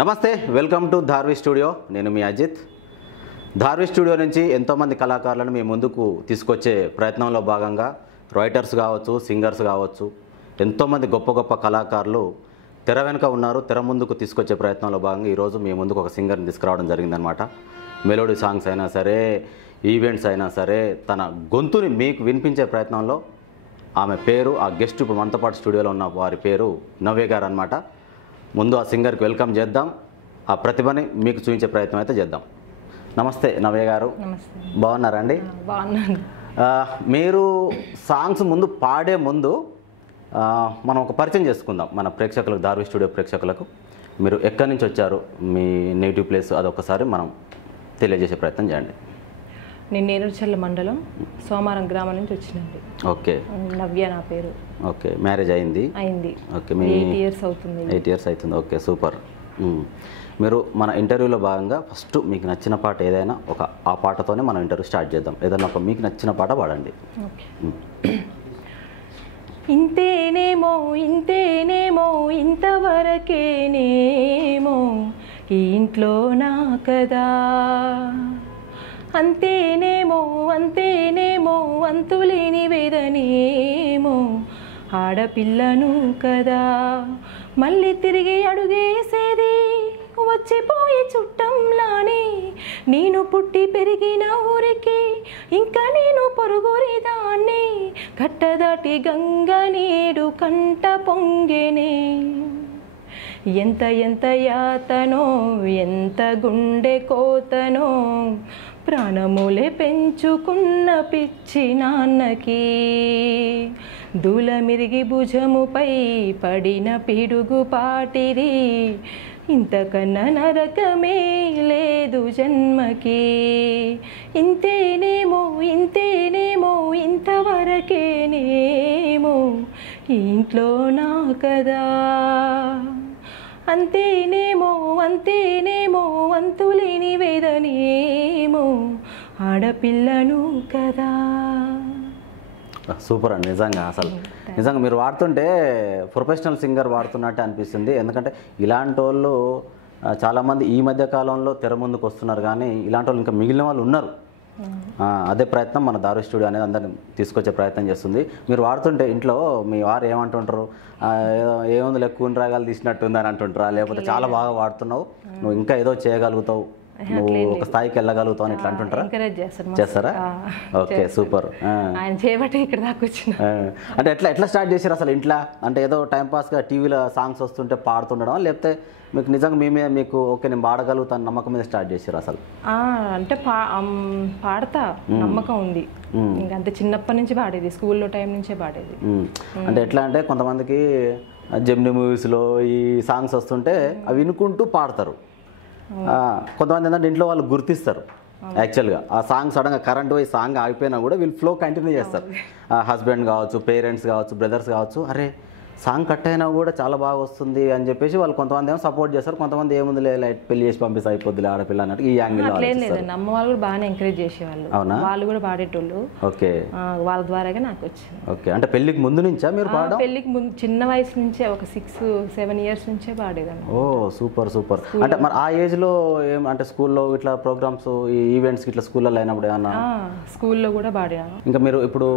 నమస్తే, welcome to Dharvi studio. నేను మీ Ajit. Dharvi studio నుంచి ఎంతోమంది కళాకారులను మీ ముందుకు తీసుకొచ్చే ప్రయత్నంలో భాగంగా రైటర్స్ కావచ్చు, సింగర్స్ కావచ్చు, ఎంతోమంది గొప్ప గొప్ప కళాకారులు తెర వెనుక ఉన్నారు. తెర ముందుకు తీసుకొచ్చే ప్రయత్నంలో భాగంగా ఈరోజు మీ ముందుకు ఒక సింగర్ని తీసుకురావడం జరిగిందనమాట. మెలోడీ సాంగ్స్ అయినా సరే, ఈవెంట్స్ అయినా సరే, తన గొంతుని మీకు వినిపించే ప్రయత్నంలో ఆమె పేరు, ఆ గెస్ట్ ఇప్పుడు మనతో పాటు స్టూడియోలో ఉన్న వారి పేరు నవ్య గారు అనమాట. ముందు ఆ సింగర్కి వెల్కమ్ చేద్దాం, ఆ ప్రతిభని మీకు చూపించే ప్రయత్నం అయితే చేద్దాం. నమస్తే నవ్య గారు. నమస్తే. బాగున్నారా అండి? బాగున్నాను. మీరు సాంగ్స్ ముందు పాడే ముందు మనం ఒక పరిచయం చేసుకుందాం మన ప్రేక్షకులకు, ధార్వి స్టూడియో ప్రేక్షకులకు. మీరు ఎక్కడి నుంచి వచ్చారు, మీ నేటివ్ ప్లేస్ అదొకసారి మనం తెలియజేసే ప్రయత్నం చేయండి. నేను నేరుచర్ల మండలం సోమారం గ్రామం నుంచి వచ్చినండి. ఓకే. నవ్య నా పేరు. ఓకే. మ్యారేజ్ అయింది? అయింది. ఓకే. మీ 8 years అవుతుంది. 8 years అవుతుంది. Okay, super. మీరు మన ఇంటర్వ్యూలో భాగంగా ఫస్ట్ మీకు నచ్చిన పాట ఏదైనా ఆ పాటతోనే మనం ఇంటర్వ్యూ స్టార్ట్ చేద్దాం. ఏదైనా మీకు నచ్చిన పాట పాడండి. ఓకే. ఇంతేనేమో ఇంతేనేమో ఇంతవరకేనేమో ఈ ఇంట్లో నా కదా, అంతేనేమో అంతేనేమో అంతులేని వేదనేమో ఆడపిల్లను కదా, మళ్ళీ తిరిగి అడుగేసేది వచ్చిపోయి చుట్టంలానే, నేను పుట్టి పెరిగిన ఊరికి ఇంకా నేను పొరుగురి దాన్ని, కట్టదాటి గంగ నేడు కంట పొంగెనే, ఎంత ఎంత యాతనో ఎంత గుండె కోతనో ప్రాణములే పెంచుకున్న పిచ్చి నాన్నకి, దూలమిరిగి భుజముపై పడిన పిడుగు పాటిది, ఇంతకన్నా నరకమే లేదు జన్మకి, ఇంతేనేమో ఇంతేనేమో ఇంతవరకేనేమో ఇంట్లో నా కదా, అంతేనేమో అంతేనేమో అంతులేని వేదనేమో ఆడపిల్లను కదా. సూపర్ అండి. నిజంగా మీరు వాడుతుంటే ప్రొఫెషనల్ సింగర్ వాడుతున్నట్టే అనిపిస్తుంది. ఎందుకంటే ఇలాంటి వాళ్ళు చాలామంది ఈ మధ్య కాలంలో తెర ముందుకు వస్తున్నారు, కానీ ఇలాంటి వాళ్ళు ఇంకా మిగిలిన వాళ్ళు ఉన్నారు. అదే ప్రయత్నం మన ధార్వి స్టూడియో అనేది అందరిని తీసుకొచ్చే ప్రయత్నం చేస్తుంది. మీరు వాడుతుంటే ఇంట్లో మీ వారు ఏమంటుంటారు, ఏముంది లెక్కుని రాగాలు తీసినట్టుంది అని అంటుంటారా, లేకపోతే చాలా బాగా వాడుతున్నావు, నువ్వు ఇంకా ఏదో చేయగలుగుతావు, నువ్వు ఒక స్థాయికి వెళ్ళగలుగుతావు అని ఇట్లా అంటుంటారా? చేస్తారా? Okay, super. ఆయన చేయబట్టి ఇక్కడ దాకా వచ్చిన. అంటే ఎట్లా స్టార్ట్ చేశారు అసలు ఇంట్లో? అంటే ఏదో టైంపాస్గా టీవీలో సాంగ్స్ వస్తుంటే పాడుతుండడం, లేకపోతే మీకు నిజంగా మీ మీద మీకు ఓకే నేను పాడగలుగుతాను నమ్మకం మీద స్టార్ట్ చేశారు అసలు? అంటే పాడతా నమ్మకం ఉంది. ఇంకంతే చిన్నప్పటి నుంచి పాడేది, స్కూల్లో టైం నుంచే పాడేది. అంటే ఎట్లా అంటే కొంతమందికి జెమినీ మూవీస్లో ఈ సాంగ్స్ వస్తుంటే అవి వినుకుంటూ పాడతారు. కొంతమంది ఏంటంటే ఇంట్లో వాళ్ళు గుర్తిస్తారు. యాక్చువల్గా ఆ సాంగ్ సడన్గా కరెంట్ పోయి సాంగ్ ఆగిపోయినా కూడా వీళ్ళు ఫ్లో కంటిన్యూ చేస్తారు. హస్బెండ్ కావచ్చు, పేరెంట్స్ కావచ్చు, బ్రదర్స్ కావచ్చు, అరే సాంగ్ కట్ అయినా కూడా చాలా బాగా వస్తుంది అని చెప్పేసి వాళ్ళు కొంతమంది ఏమో సపోర్ట్ చేస్తారు, కొంతమంది ఏముంది లైట్ పెళ్లి చేసి పంపిస్తే అయిపోద్ది ఆడపిల్ల అన్నట్టు ఈ యాంగిల్. అమ్మ వాళ్ళు కూడా బాగానే ఎంకరేజ్ చేసేవాళ్ళు. అవునా? వాళ్ళు కూడా పాడేటోళ్ళు. ఓకే. వాళ్ళ ద్వారాగా నాకు వచ్చింది. ఓకే. అంటే పెళ్లికి ముందు నుంచా మీరు పాడడం? పెళ్లికి ముందు చిన్న వయసు నుంచే, ఒక 6-7 years నుంచే పాడేదాన్ని. ఓ సూపర్. అంటే మరి ఆ ఏజ్లో ఏం అంటే స్కూల్లో ఇట్లా ప్రోగ్రామ్స్, ఈ ఈవెంట్స్ ఇట్లా స్కూల్లో అయినప్పుడు ఏమన్నా? స్కూల్లో కూడా పాడాను. ఇంకా మీరు ఇప్పుడు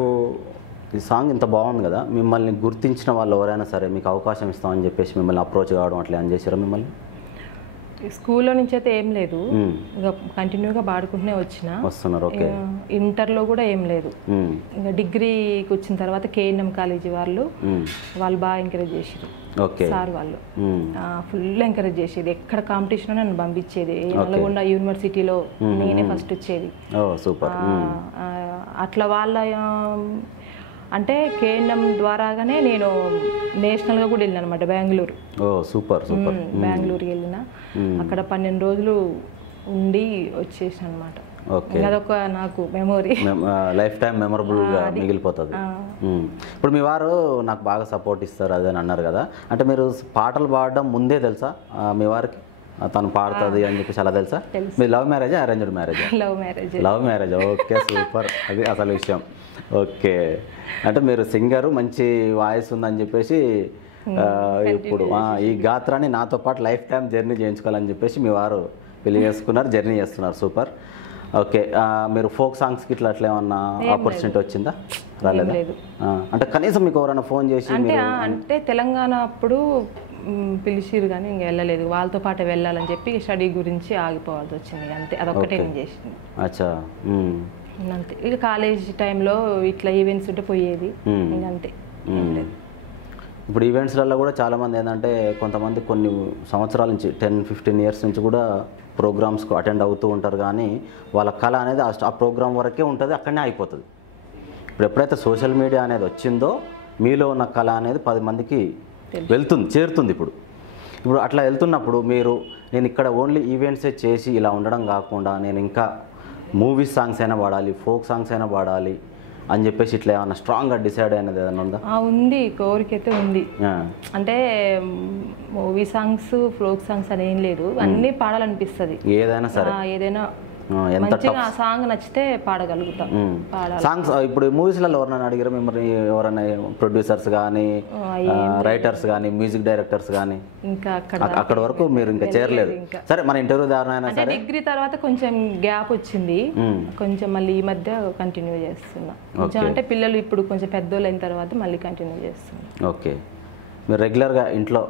ఈ సాంగ్ ఇంత బాగుంది కదా, మిమ్మల్ని గుర్తించిన వాళ్ళు ఎవరైనా సరే మీకు అవకాశం ఇస్తామని చెప్పేసి మిమ్మల్ని అప్రోచ్ కావడం అట్లా ఏం చేశారా మిమ్మల్ని? స్కూల్లో నుంచి అయితే ఏం లేదు, ఇంకా కంటిన్యూగా పాడుకుంటూనే వస్తున్నారు. ఓకే. ఇంటర్లో కూడా ఏం లేదు. ఇంకా డిగ్రీకి వచ్చిన తర్వాత KNM కాలేజీ వాళ్ళు బాగా ఎంకరేజ్ చేసారు. ఓకే. సార్ వాళ్ళు ఫుల్ ఎంకరేజ్ చేసేది. ఎక్కడ కాంపిటీషన్ నన్ను పంపించేది. నల్గొండ యూనివర్సిటీలో నేనే ఫస్ట్ వచ్చేది. అట్లా వాళ్ళ అంటే KNM ద్వారాగానే నేను నేషనల్గా కూడా వెళ్ళిన అనమాట, బెంగళూరు. బెంగళూరుకి వెళ్ళిన, అక్కడ 12 రోజులు ఉండి వచ్చేసిన అనమాట. అదొక నాకు మెమొరీ, లైఫ్ టైం మెమొరబుల్గా మిగిలిపోతుంది. ఇప్పుడు మీ వారు నాకు బాగా సపోర్ట్ ఇస్తారు అదే అని అన్నారు కదా, అంటే మీరు పాటలు పాడడం ముందే తెలుసా మీ వారికి తను పాడుతుంది అని చెప్పేసి అలా తెలుసా? మీరు లవ్ మ్యారేజా అరేంజ్డ్ మ్యారేజా? Love marriage. Okay, super. అది అసలు విషయం. ఓకే. అంటే మీరు సింగరు, మంచి వాయిస్ ఉందని చెప్పేసి ఇప్పుడు ఈ గాత్రాన్ని నాతో పాటు లైఫ్ టైం జర్నీ చేయించుకోవాలని చెప్పేసి మీ వారు పెళ్లి చేసుకున్నారు, జర్నీ చేస్తున్నారు. సూపర్. ఓకే, మీరు ఫోక్ సాంగ్స్కి ఇట్లా అట్లా ఏమన్నా ఆపర్చునిటీ వచ్చిందా? రాలేదా? అంటే కనీసం మీకు ఎవరైనా ఫోన్ చేసి అంటే తెలంగాణ అప్పుడు పిలిచిరు కానీ ఇంకా వెళ్ళలేదు, వాళ్ళతో పాటు వెళ్ళాలని చెప్పి స్టడీ గురించి ఆగిపోవాల్సి వచ్చింది అంతే. అదొక్కటే నేను చేసింది. అచ్చా. అంతే. ఇక కాలేజ్ టైంలో ఇట్లా ఈవెంట్స్ ఉంటే పోయేది, ఇంకా అంతే. ఇప్పుడు ఈవెంట్స్లలో కూడా చాలామంది ఏంటంటే కొంతమంది కొన్ని సంవత్సరాల నుంచి 10-15 ఇయర్స్ నుంచి కూడా ప్రోగ్రామ్స్కు అటెండ్ అవుతూ ఉంటారు, కానీ వాళ్ళ కళ అనేది ఆ ప్రోగ్రామ్ వరకే ఉంటుంది, అక్కడనే అయిపోతుంది. ఇప్పుడు ఎప్పుడైతే సోషల్ మీడియా అనేది వచ్చిందో మీలో ఉన్న కళ అనేది 10 మందికి చేరుతుంది. ఇప్పుడు అట్లా వెళ్తున్నప్పుడు మీరు నేను ఇక్కడ ఓన్లీ ఈవెంట్సే చేసి ఇలా ఉండడం కాకుండా నేను ఇంకా మూవీస్ సాంగ్స్ అయినా పాడాలి, ఫోక్ సాంగ్స్ అయినా పాడాలి అని చెప్పేసి ఇట్లా ఏమన్నా స్ట్రాంగ్గా డిసైడ్ అయినది ఏదైనా ఉందా? ఉంది, కోరికైతే ఉంది. అంటే మూవీ సాంగ్స్ ఫోక్ సాంగ్స్ అని ఏం లేదు, అన్నీ పాడాలనిపిస్తుంది. ఏదైనా సరే, ఏదైనా మంచిగా ఆ సాంగ్ నచ్చితే పాడగలుగుతాం. సాంగ్స్ ఇప్పుడు మూవీస్లలో ఎవరైనా అడిగారు మిమ్మల్ని? ఎవరైనా ప్రొడ్యూసర్స్ కానీ, రైటర్స్ కానీ, మ్యూజిక్ డైరెక్టర్స్ కానీ? ఇంకా అక్కడ వరకు మీరు ఇంకా చేరలేదు. సరే, మన ఇంటర్వ్యూ దారైనా సరే డిగ్రీ తర్వాత కొంచెం గ్యాప్ వచ్చింది, కొంచెం మళ్ళీ ఈ మధ్య కంటిన్యూ చేస్తున్నా. కొంచెం అంటే పిల్లలు ఇప్పుడు కొంచెం పెద్దోళ్ళు అయిన తర్వాత మళ్ళీ కంటిన్యూ చేస్తున్నా. ఓకే. మీరు రెగ్యులర్గా ఇంట్లో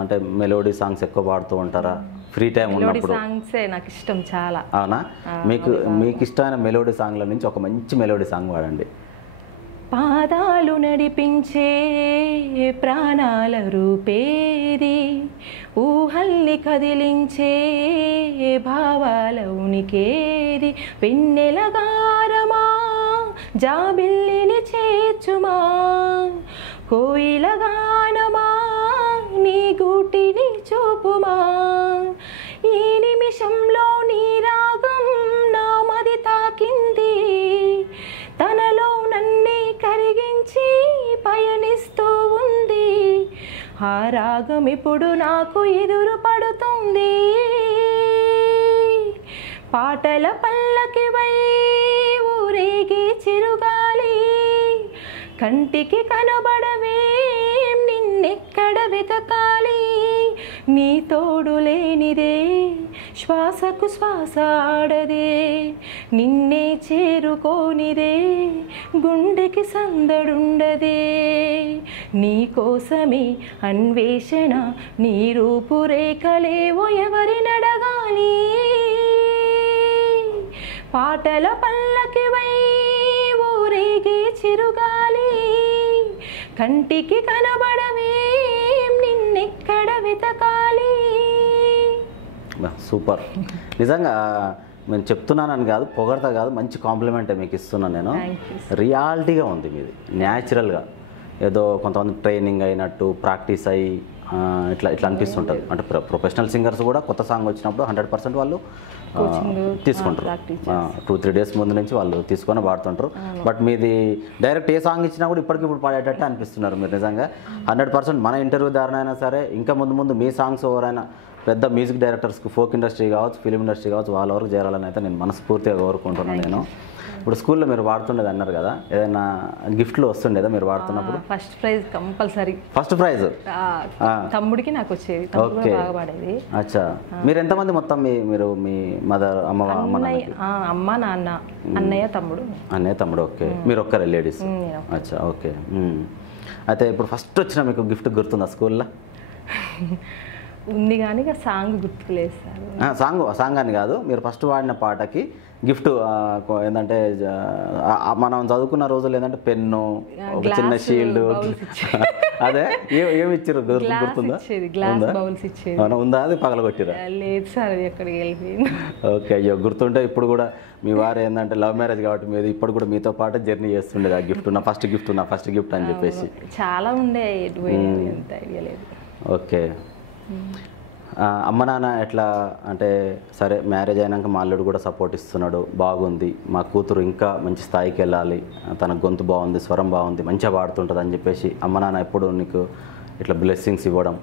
అంటే మెలోడీ సాంగ్స్ ఎక్కువ పాడుతూ ఉంటారా ఫ్రీ టైం ఉన్నప్పుడు? సాంగ్సే నాకు ఇష్టం చాలా. అవునా? మీకు ఇష్టమైన మెలోడీ సాంగ్ల నుంచి ఒక మంచి మెలోడీ సాంగ్ పాడండి. పాదాలు నడిపించే ప్రాణాల రూపేది, ఊహల్ని కదిలించే భావాల ఉనికేది, వెన్నెల గారమా జాబిల్లిని చేర్చుమా, కోయిల గానమా నీ గూటిని చూపుమా, ఈ నిమిషంలో నీ రాగం నా మది తాకింది, తనలో నన్నే కరిగించి పయనిస్తూ ఉంది, ఆ రాగం ఇప్పుడు నాకు ఎదురు పడుతుంది, పాటల పల్లకివై ఊరేగి చిరుగాలి, కంటికి కనబడవేం నిన్నెక్కడ వెతకాలి, నీ తోడు లేనిదే శ్వాసకు శ్వాస ఆడదే, నిన్నే చేరుకోనిదే గుండెకి సందడుండదే, నీ కోసమే అన్వేషణ, నీ రూపురేఖలేవో ఎవరినడగాలి, పాటల పల్లకివై ఊరేగి చిరుగాలి, కంటికి కనబడవేం నిన్నెక్కడ వెతకాలి. సూపర్. నిజంగా నేను చెప్తున్నానని కాదు, పొగడతా కాదు, మంచి కాంప్లిమెంటే మీకు ఇస్తున్నాను నేను. రియాలిటీగా ఉంది మీది, న్యాచురల్గా. ఏదో కొంతమంది ట్రైనింగ్ అయినట్టు ప్రాక్టీస్ అయ్యి ఇట్లా అనిపిస్తుంటుంది. అంటే ప్రొఫెషనల్ సింగర్స్ కూడా కొత్త సాంగ్ వచ్చినప్పుడు 100% వాళ్ళు తీసుకుంటారు. 2-3 డేస్ ముందు నుంచి వాళ్ళు తీసుకొని పాడుతుంటారు. బట్ మీది డైరెక్ట్ ఏ సాంగ్ ఇచ్చినా కూడా ఇప్పటికిప్పుడు పాడేటట్టు అనిపిస్తున్నారు మీరు. నిజంగా 100% మన ఇంటర్వ్యూ దారినైనా సరే ఇంకా ముందు మీ సాంగ్స్ ఎవరైనా పెద్ద మ్యూజిక్ డైరెక్టర్స్కి, ఫోక్ ఇండస్ట్రీ కావచ్చు, ఫిలిం ఇండస్ట్రీ కావచ్చు, వాళ్ళ వరకు చేరాలని అయితే నేను మనస్ఫూర్తిగా కోరుకుంటున్నాను. నేను ఇప్పుడు స్కూల్లో మీరు వాడుతుండేది అన్నారు కదా, ఏదైనా గిఫ్ట్లు వస్తుండేదా మీరు వాడుతున్నప్పుడు? First prize compulsory. First prize తమ్ముడికి నాకు వచ్చేది. ఓకే. అచ్చా. మీరు ఎంతమంది మొత్తం? మీరు మీ మదర్, అమ్మ నాన్న, అన్నయ్య తమ్ముడు. ఓకే. మీరు ఒక్కరే లేడీస్? అచ్చా. ఓకే. అయితే ఇప్పుడు ఫస్ట్ వచ్చిన మీకు గిఫ్ట్ గుర్తుందా స్కూల్లో? ఉంది కానీ సాంగ్ గుర్తులేదు సార్. సాంగ్ అని కాదు, మీరు ఫస్ట్ వాడిన పాటకి గిఫ్ట్ ఏంటంటే మనం చదువుకున్న రోజులు ఏంటంటే పెన్ను, ఒక చిన్న షీల్డ్, అదే ఏమి ఇచ్చారు గుర్తుందా? ఉందా? అది పగలగొట్టిరా? లేదు సార్, ఎక్కడికి వెళ్ళిపోయింది. ఓకే. అయ్యో, గుర్తుంటే ఇప్పుడు కూడా మీ వారు ఏంటంటే లవ్ మ్యారేజ్ కాబట్టి మీరు ఇప్పుడు కూడా మీతో పాటు జర్నీ చేస్తుండేది. ఆ గిఫ్ట్ నా ఫస్ట్ గిఫ్ట్ అని చెప్పేసి చాలా ఉండే, ఐడియా లేదు. ఓకే. అమ్మ నాన్న ఎట్లా అంటే, సరే మ్యారేజ్ అయినాక మా అల్లుడు కూడా సపోర్ట్ ఇస్తున్నాడు, బాగుంది, మా కూతురు ఇంకా మంచి స్థాయికి వెళ్ళాలి, తన గొంతు బాగుంది, స్వరం బాగుంది, మంచిగా పాడుతుంటుంది అని చెప్పేసి అమ్మ నాన్న ఎప్పుడు నీకు ఇట్లా బ్లెస్సింగ్స్ ఇవ్వడం?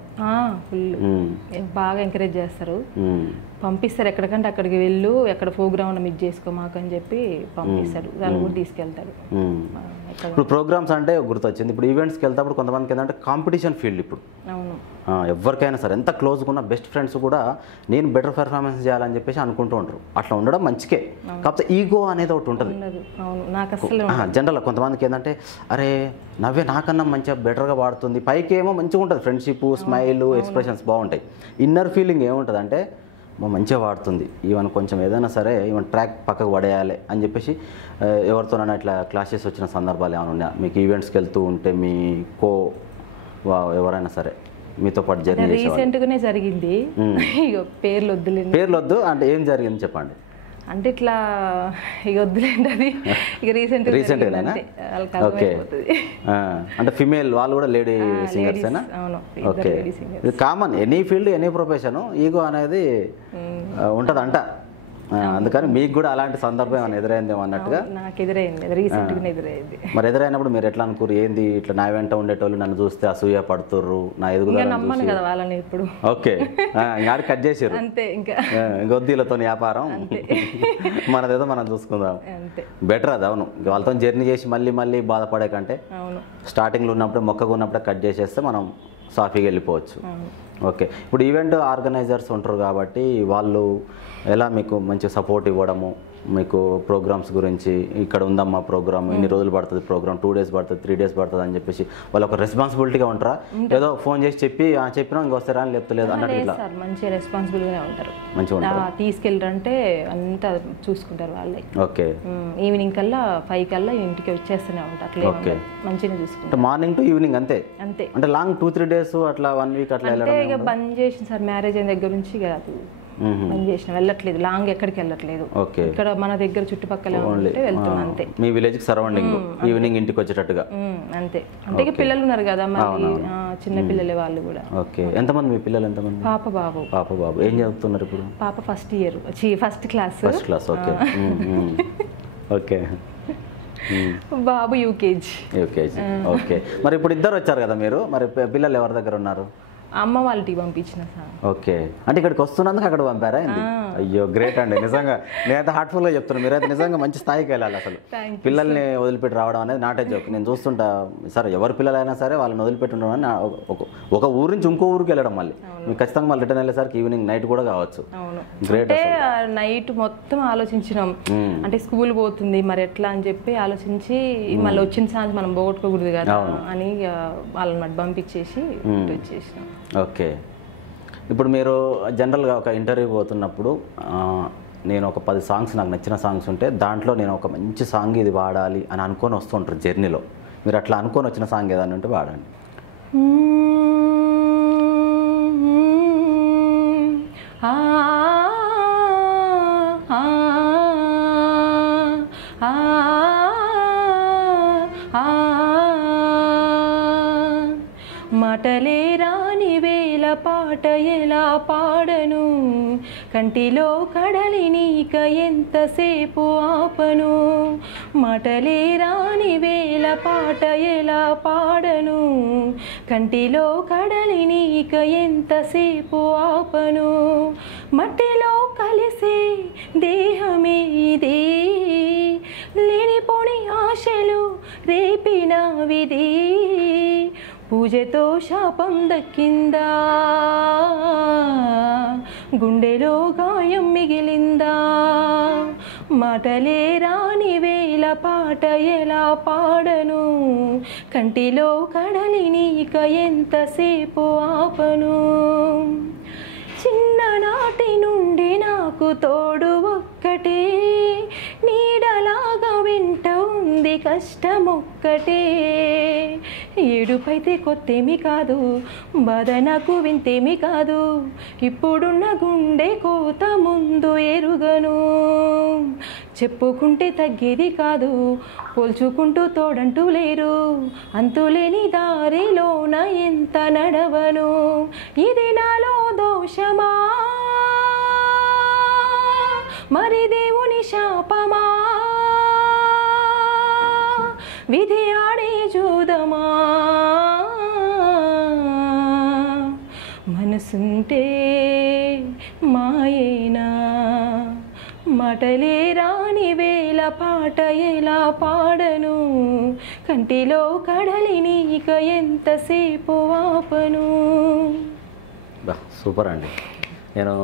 బాగా ఎంకరేజ్ చేస్తారు, పంపిస్తారు. ఎక్కడికంటే అక్కడికి వెళ్ళు, ఎక్కడ ప్రోగ్రామ్ మిస్ చేసుకో మాకు అని చెప్పి పంపిస్తాడు. దాన్ని కూడా తీసుకెళ్తాడు. ఇప్పుడు ప్రోగ్రామ్స్ అంటే గుర్తొచ్చింది, ఇప్పుడు ఈవెంట్స్కి వెళ్తాప్పుడు కొంతమందికి ఏంటంటే కాంపిటీషన్ ఫీల్డ్ ఇప్పుడు అవును. ఎవరికైనా సరే ఎంత క్లోజ్గా ఉన్న బెస్ట్ ఫ్రెండ్స్ కూడా నేను బెటర్ పెర్ఫార్మెన్స్ చేయాలని చెప్పేసి అనుకుంటూ ఉంటారు. అట్లా ఉండడం మంచికే, కాకపోతే ఈగో అనేది ఒకటి ఉంటుంది జనరల్గా. కొంతమందికి ఏంటంటే అరే నవ్వే నాకన్నా మంచిగా బెటర్గా వాడుతుంది, పైకి ఏమో మంచిగా ఉంటుంది ఫ్రెండ్షిప్, స్మైల్, ఎక్స్ప్రెషన్స్ బాగుంటాయి. ఇన్నర్ ఫీలింగ్ ఏముంటుంది అంటే మంచిగా వాడుతుంది, ఈవెన్ కొంచెం ఏదైనా సరే ఈవెన్ ట్రాక్ పక్కకు పడేయాలి అని చెప్పేసి ఎవరితోనైనా ఇట్లా క్లాషెస్ వచ్చిన సందర్భాలు ఏమైనా ఉన్నాయా మీకు? ఈవెంట్స్కి వెళ్తూ ఉంటే మీ ఎవరైనా సరే మీతో పాటు జర్నీ రీసెంట్గానే జరిగింది. ఇక పేర్లు వద్దు అంటే ఏం జరిగింది చెప్పండి. అంటే ఇట్లా ఇక వద్దులేండి, అది ఇక రీసెంట్గా. ఓకే, అంటే ఫిమేల్ వాళ్ళు కూడా లేడీ సింగర్సేనా? ఓకే, ఇది common, any field any profession ego అనేది ఉంటుందంట. అందుకని మీకు కూడా అలాంటి సందర్భం ఏమైనా ఎదురైందేమో అన్నట్టుగా? నాకు ఎదురైంది, రీసెంట్గా ఎదురైంది. మరి ఎదురైనప్పుడు మీరు ఎట్లా అనుకోరు, ఏంది ఇట్లా నా వెంట ఉండేటోళ్ళు నన్ను చూస్తే అసూయ పడుతుర్రు, నా ఎదుగుదల నమ్మను కదా వాళ్ళని ఇప్పుడు. ఓకే, ఇంకా కట్ చేసారు అంతే, ఇంకా గొద్దిలతో వ్యాపారం మనదేదో మనం చూసుకుందాం, బెటర్ అది. అవును, వాళ్ళతో జర్నీ చేసి మళ్ళీ మళ్ళీ బాధపడే కంటే స్టార్టింగ్లో ఉన్నప్పుడు మొక్కగా ఉన్నప్పుడే కట్ చేసేస్తే మనం సాఫీగా వెళ్ళిపోవచ్చు. ఓకే, ఇప్పుడు ఈవెంట్ ఆర్గనైజర్స్ ఉంటారు కాబట్టి వాళ్ళు ఎలా మీకు మంచి సపోర్ట్ ఇవ్వడము, మీకు ప్రోగ్రామ్స్ గురించి ఇక్కడ ఉందమ్మా ప్రోగ్రామ్, ఇన్ని రోజులు పడుతుంది ప్రోగ్రామ్, 2 days పడుతుంది 3 days పడుతుంది అని చెప్పేసి వాళ్ళు ఒక రెస్పాన్సిబిలిటీగా ఉంటారా? ఏదో ఫోన్ చేసి చెప్పినా ఇంక వస్తారా అని లేపుతలేదు అన్నట్టు ఇట్లా? మంచిగా రెస్పాన్సిబుల్గానే ఉంటారు, మంచిగా తీసుకెళ్ళరంటే అంతా చూసుకుంటారు వాళ్ళే. ఓకే, ఈవినింగ్ కల్లా 5 కల్లా ఇంటికి వచ్చేస్తూనే ఉంటారు. ఓకే, మంచిగా చూసుకుంటారు. మార్నింగ్ టు ఈవినింగ్ అంతే? అంతే. అంటే లాంగ్ 2-3 days అట్లా 1 week అట్లా అంటే ఇక బంద్ చేసిన సార్, మ్యారేజ్ అయిన దగ్గర నుంచి కాదు బంద్ చేసిన, వెళ్ళట్లేదు, లాంగ్ ఎక్కడికి వెళ్ళట్లేదు. ఇక్కడ మన దగ్గర చుట్టుపక్కల ఉంటే వెళ్తున్నాం అంతే. మీ విలేజ్ సరౌండింగ్ ఈవినింగ్ ఇంటికి వచ్చేటట్టుగా అంతే. అంటే పిల్లలు ఉన్నారు కదా మరి, చిన్న పిల్లలే వాళ్ళు కూడా. ఓకే, ఎంతమంది మీ పిల్లలు? ఎంతమంది? పాప బాబు. ఏం చదువుతున్నారు ఇప్పుడు? పాప ఫస్ట్ క్లాస్. ఓకే ఓకే, బాబు యూకేజీ. ఓకే, మరి ఇప్పుడు ఇద్దరు వచ్చారు కదా మీరు, మరి పిల్లలు ఎవరి దగ్గర ఉన్నారు? అమ్మ వాళ్ళకి పంపించిన సార్. ఓకే, అంటే ఇక్కడికి వస్తున్నందుకు అక్కడ పంపారా? అయ్యో గ్రేట్ అండి, నిజంగా నేనైతే హార్ట్ఫుల్గా చెప్తున్నాను, మీరైతే నిజంగా మంచి స్థాయికి వెళ్ళాలి. అసలు పిల్లల్ని వదిలిపెట్టి రావడం అనేది నాటే జోక్. నేను చూస్తుంటా సరే, ఎవరి పిల్లలైనా సరే వాళ్ళని వదిలిపెట్టి ఉండడం అని ఒక ఊరు నుంచి ఇంకో ఊరికి వెళ్ళడం, మళ్ళీ మీకు ఖచ్చితంగా మళ్ళీ రిటర్న్ వెళ్ళేసరికి ఈవినింగ్ నైట్ కూడా కావచ్చు. గ్రేట్. అంటే నైట్ మొత్తం ఆలోచించినాం, అంటే స్కూల్ పోతుంది మరి ఎట్లా అని చెప్పి ఆలోచించి మళ్ళీ వచ్చిన ఛాన్స్ మనం పోగొట్టుకోకూడదు కదా అని వాళ్ళని పంపించేసి వచ్చేసినాం. ఓకే, ఇప్పుడు మీరు జనరల్గా ఒక ఇంటర్వ్యూ పోతున్నప్పుడు నేను ఒక 10 సాంగ్స్ నాకు నచ్చిన సాంగ్స్ ఉంటే దాంట్లో నేను ఒక మంచి సాంగ్ ఇది వాడాలి అని అనుకొని వస్తుంటారు జర్నీలో. మీరు అట్లా అనుకొని వచ్చిన సాంగ్ ఏదైనా ఉంటే వాడండి. మాటలే రాని వేళ పాట ఎలా పాడను, కంటిలో కడలి నీక ఎంతసేపు ఆపను. మాటలే రాని వేళ పాట ఎలా పాడను, కంటిలో కడలి నీక ఎంతసేపు ఆపను. మట్టిలో కలిసే దేహమే ఇదే, లేనిపోని ఆశలు రేపిన విధి, పూజతో శాపం దక్కిందా, గుండెలో గాయం మిగిలిందా. మాటలే రాని వేళ పాట ఎలా పాడను, కంటిలో కడలి నీక ఎంతసేపు ఆపను. చిన్ననాటి నుండి నాకు తోడు ఒక్కటే, నీడలాగా వెంట ఉంది కష్టం ఒక్కటే. ఏడుపైతే కొత్తేమి కాదు, బాధ నాకు వింతేమి కాదు, ఇప్పుడున్న గుండె కోత ముందు ఎరుగను. చెప్పుకుంటే తగ్గేది కాదు, పోల్చుకుంటూ తోడంటూ లేరు, అంతులేని దారిలోన ఎంత నడవను. ఇది నాలో దోషమా మరి దేవుని శాపమా, విధి ఆడే జూదమా. మనసుంటే మాయేనా, మాటలే రాని వేళ పాట ఎలా పాడను, కంటిలో కడలిని ఇక ఎంతసేపు ఆపను. సూపర్ అండి. నేను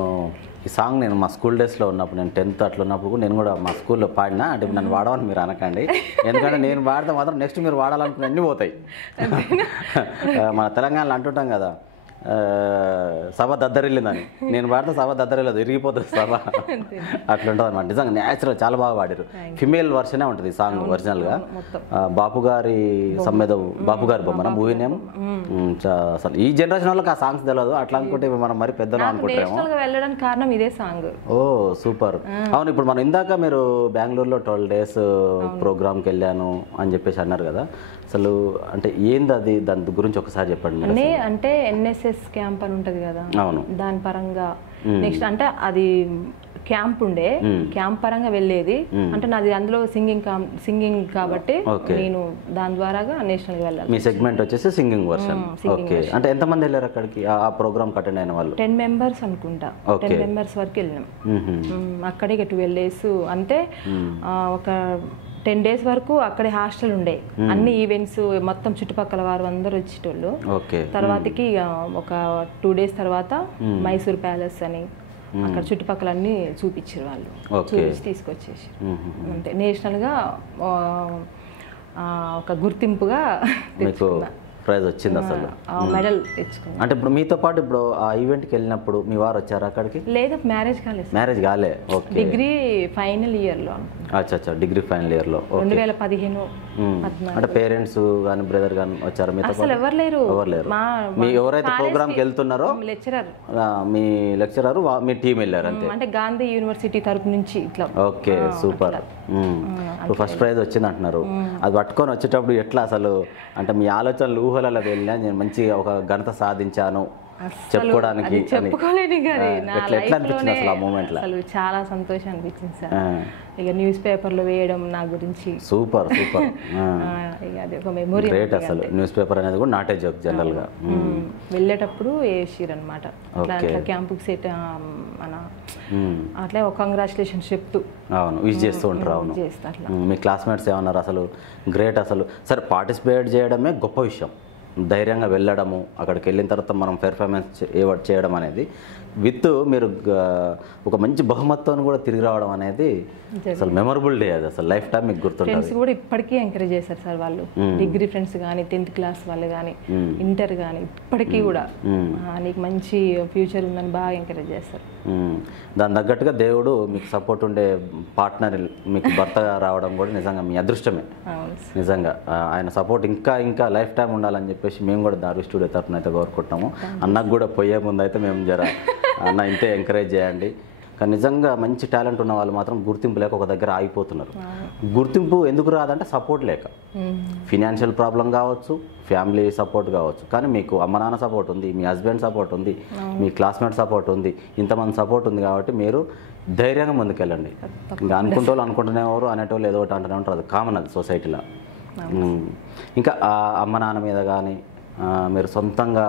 ఈ సాంగ్ నేను మా స్కూల్ డేస్లో ఉన్నప్పుడు, నేను 10th అట్లా ఉన్నప్పుడు నేను కూడా మా స్కూల్లో పాడినా. అంటే నన్ను వాడమని మీరు అనకండి, ఎందుకంటే నేను పాడితే మాత్రం నెక్స్ట్ మీరు వాడాలనుకున్న అన్నీ పోతాయి. మన తెలంగాణలో అంటుంటాం కదా, సభ దద్దరిల్లిందని. నేను పాడితే సభ దద్దరిల్లదు, ఇరిగిపోతుంది సభ. అట్లుంటుంది అనమాట. నిజంగా న్యాచురల్, చాలా బాగా పాడారు. ఫిమేల్ వర్షనే ఉంటుంది సాంగ్ ఒరిజినల్గా. బాపు గారి సమ్మెద, బాపు గారి బొమ్మన మూవీ నేమ్. అసలు ఈ జనరేషన్ వాళ్ళకి ఆ సాంగ్స్ తెలియదు. అట్లా అనుకుంటే మనం మరి పెద్దలు అనుకుంటారేమో. వెళ్ళడానికి కారణం ఇదే సాంగ్. ఓ సూపర్. అవును, ఇప్పుడు మనం ఇందాక మీరు బెంగళూరులో 12 days ప్రోగ్రామ్కి వెళ్ళాను అని చెప్పేసి అన్నారు కదా, అసలు అంటే ఏంది అది, దాని గురించి ఒకసారి చెప్పండి. అంటే NSS క్యాంప్ అని ఉంటుంది కదా, అవును, దాని పరంగా నెక్స్ట్ అంటే అది క్యాంప్ ఉండే, క్యాంప్ పరంగా వెళ్ళేది. అంటే నాది అందులో సింగింగ్ కాబట్టి నేను దాని ద్వారాగా నేషనల్కి వెళ్ళాలి. మీ సెగ్మెంట్ వచ్చేసి సింగింగ్ వర్షన్. ఓకే, అంటే ఎంతమంది వెళ్ళారు అక్కడికి ఆ ప్రోగ్రామ్ అటెండ్ అయిన వాళ్ళు? 10 members అనుకుంటా. 10 members వరకు వెళ్ళినాం. అక్కడే 12 days అంతే. ఒక 10 days వరకు అక్కడే హాస్టల్ ఉండే, అన్ని ఈవెంట్స్ మొత్తం చుట్టుపక్కల వారు అందరూ వచ్చేటోళ్ళు. తర్వాతకి ఒక 2 days తర్వాత మైసూర్ ప్యాలెస్ అని అక్కడ చుట్టుపక్కల అన్ని చూపించారు వాళ్ళు, చూపించి తీసుకొచ్చేసి. అంటే నేషనల్గా ఒక గుర్తింపుగా తెచ్చుకున్నా. ప్రైజ్ వచ్చింది అసలు, మెడల్ తెచ్చుకున్నా. అంటే ఇప్పుడు మీతో పాటు ఇప్పుడు ఆ ఈవెంట్కి వెళ్ళినప్పుడు మీ వారు వచ్చారు అక్కడికి? లేదు, మ్యారేజ్ కాలేదు. మ్యారేజ్ కాలే. ఓకే, డిగ్రీ ఫైనల్ ఇయర్లో. అచ్చా, డిగ్రీ ఫైనల్ ఇయర్లో. 2015. అంటే పేరెంట్స్ కానీ బ్రదర్ కానీ వచ్చారు మీతో? అసలు ఎవరు లేరు. మీ ఎవరైతే ప్రోగ్రామ్కి వెళ్తున్నారో లెక్చరర్, మీ లెక్చరర్, మీ టీం వెళ్ళారు అంతే? అంటే గాంధీ యూనివర్సిటీ తరపు నుంచి ఇట్లా. Okay, super. ఇప్పుడు ఫస్ట్ ప్రైజ్ వచ్చింది అంటున్నారు. అది పట్టుకొని వచ్చేటప్పుడు ఎట్లా అసలు, అంటే మీ ఆలోచనలు ఊహలలో వెళ్ళినా నేను మంచిగా ఒక ఘనత సాధించాను చెప్పుకోవడానికి చెప్పుకోలేని కానీ ఎట్లా అనిపించింది అసలు ఆ మూమెంట్ లో? అసలు చాలా సంతోషం అనిపించింది సార్. ఇక న్యూస్ పేపర్లో వేయడం నా గురించి సూపర్. అది ఒక మెమొరీ. గ్రేట్ అసలు. న్యూస్ పేపర్ అనేది కూడా నాటే జోక్ జనరల్ గా. వెళ్ళేటప్పుడు వేసిరు అనమాట, అట్లా క్యాంపుకి సెట్ మన అట్లా ఒక కంగ్రాచులేషన్స్ చెప్తూ. అవును, విష్ చేస్తూ ఉంటారు. అవును, మీ క్లాస్మేట్స్ ఏమన్నారు అసలు? గ్రేట్ అసలు. సరే, పార్టిసిపేట్ చేయడమే గొప్ప విషయం, ధైర్యంగా వెళ్ళడము, అక్కడికి వెళ్ళిన తర్వాత మనం పెర్ఫార్మెన్స్ చేయడం అనేది, విత్ మీరు ఒక మంచి బహుమతితో కూడా తిరిగి రావడం అనేది అసలు మెమరబుల్ డే. అది అసలు లైఫ్ టైం మీకు గుర్తుంటుంది. ఫ్రెండ్స్ కూడా ఇప్పటికీ ఎంకరేజ్ చేశారు సార్ వాళ్ళు, డిగ్రీ ఫ్రెండ్స్ కానీ 10th క్లాస్ వాళ్ళు కానీ ఇంటర్ కానీ ఇప్పటికీ కూడా నీకు మంచి ఫ్యూచర్ ఉందని బాగా ఎంకరేజ్ చేస్తారు. దాని తగ్గట్టుగా దేవుడు మీకు సపోర్ట్ ఉండే పార్ట్నర్ మీకు భర్తగా రావడం కూడా నిజంగా మీ అదృష్టమే. నిజంగా ఆయన సపోర్ట్ ఇంకా ఇంకా లైఫ్ టైం ఉండాలని చెప్పేసి మేము కూడా ధార్వి స్టూడియో తరఫున అయితే కోరుకుంటున్నాము. అన్నకు కూడా పోయే ముందు అయితే మేము అన్న ఇంతే ఎంకరేజ్ చేయండి. కానీ నిజంగా మంచి టాలెంట్ ఉన్న వాళ్ళు మాత్రం గుర్తింపు లేక ఒక దగ్గర ఆగిపోతున్నారు. గుర్తింపు ఎందుకు రాదంటే సపోర్ట్ లేక, ఫినాన్షియల్ ప్రాబ్లం కావచ్చు, ఫ్యామిలీ సపోర్ట్ కావచ్చు. కానీ మీకు అమ్మ నాన్న సపోర్ట్ ఉంది, మీ హస్బెండ్ సపోర్ట్ ఉంది, మీ క్లాస్మేట్ సపోర్ట్ ఉంది, ఇంతమంది సపోర్ట్ ఉంది కాబట్టి మీరు ధైర్యంగా ముందుకెళ్ళండి. ఇంకా అనుకుంటోళ్ళు అనుకుంటునేవారు, అనేటోళ్ళు ఏదో ఒకటి అంటూనే ఉంటారు, అది కామన్ అది సొసైటీలో. ఇంకా అమ్మ నాన్న మీద కానీ మీరు సొంతంగా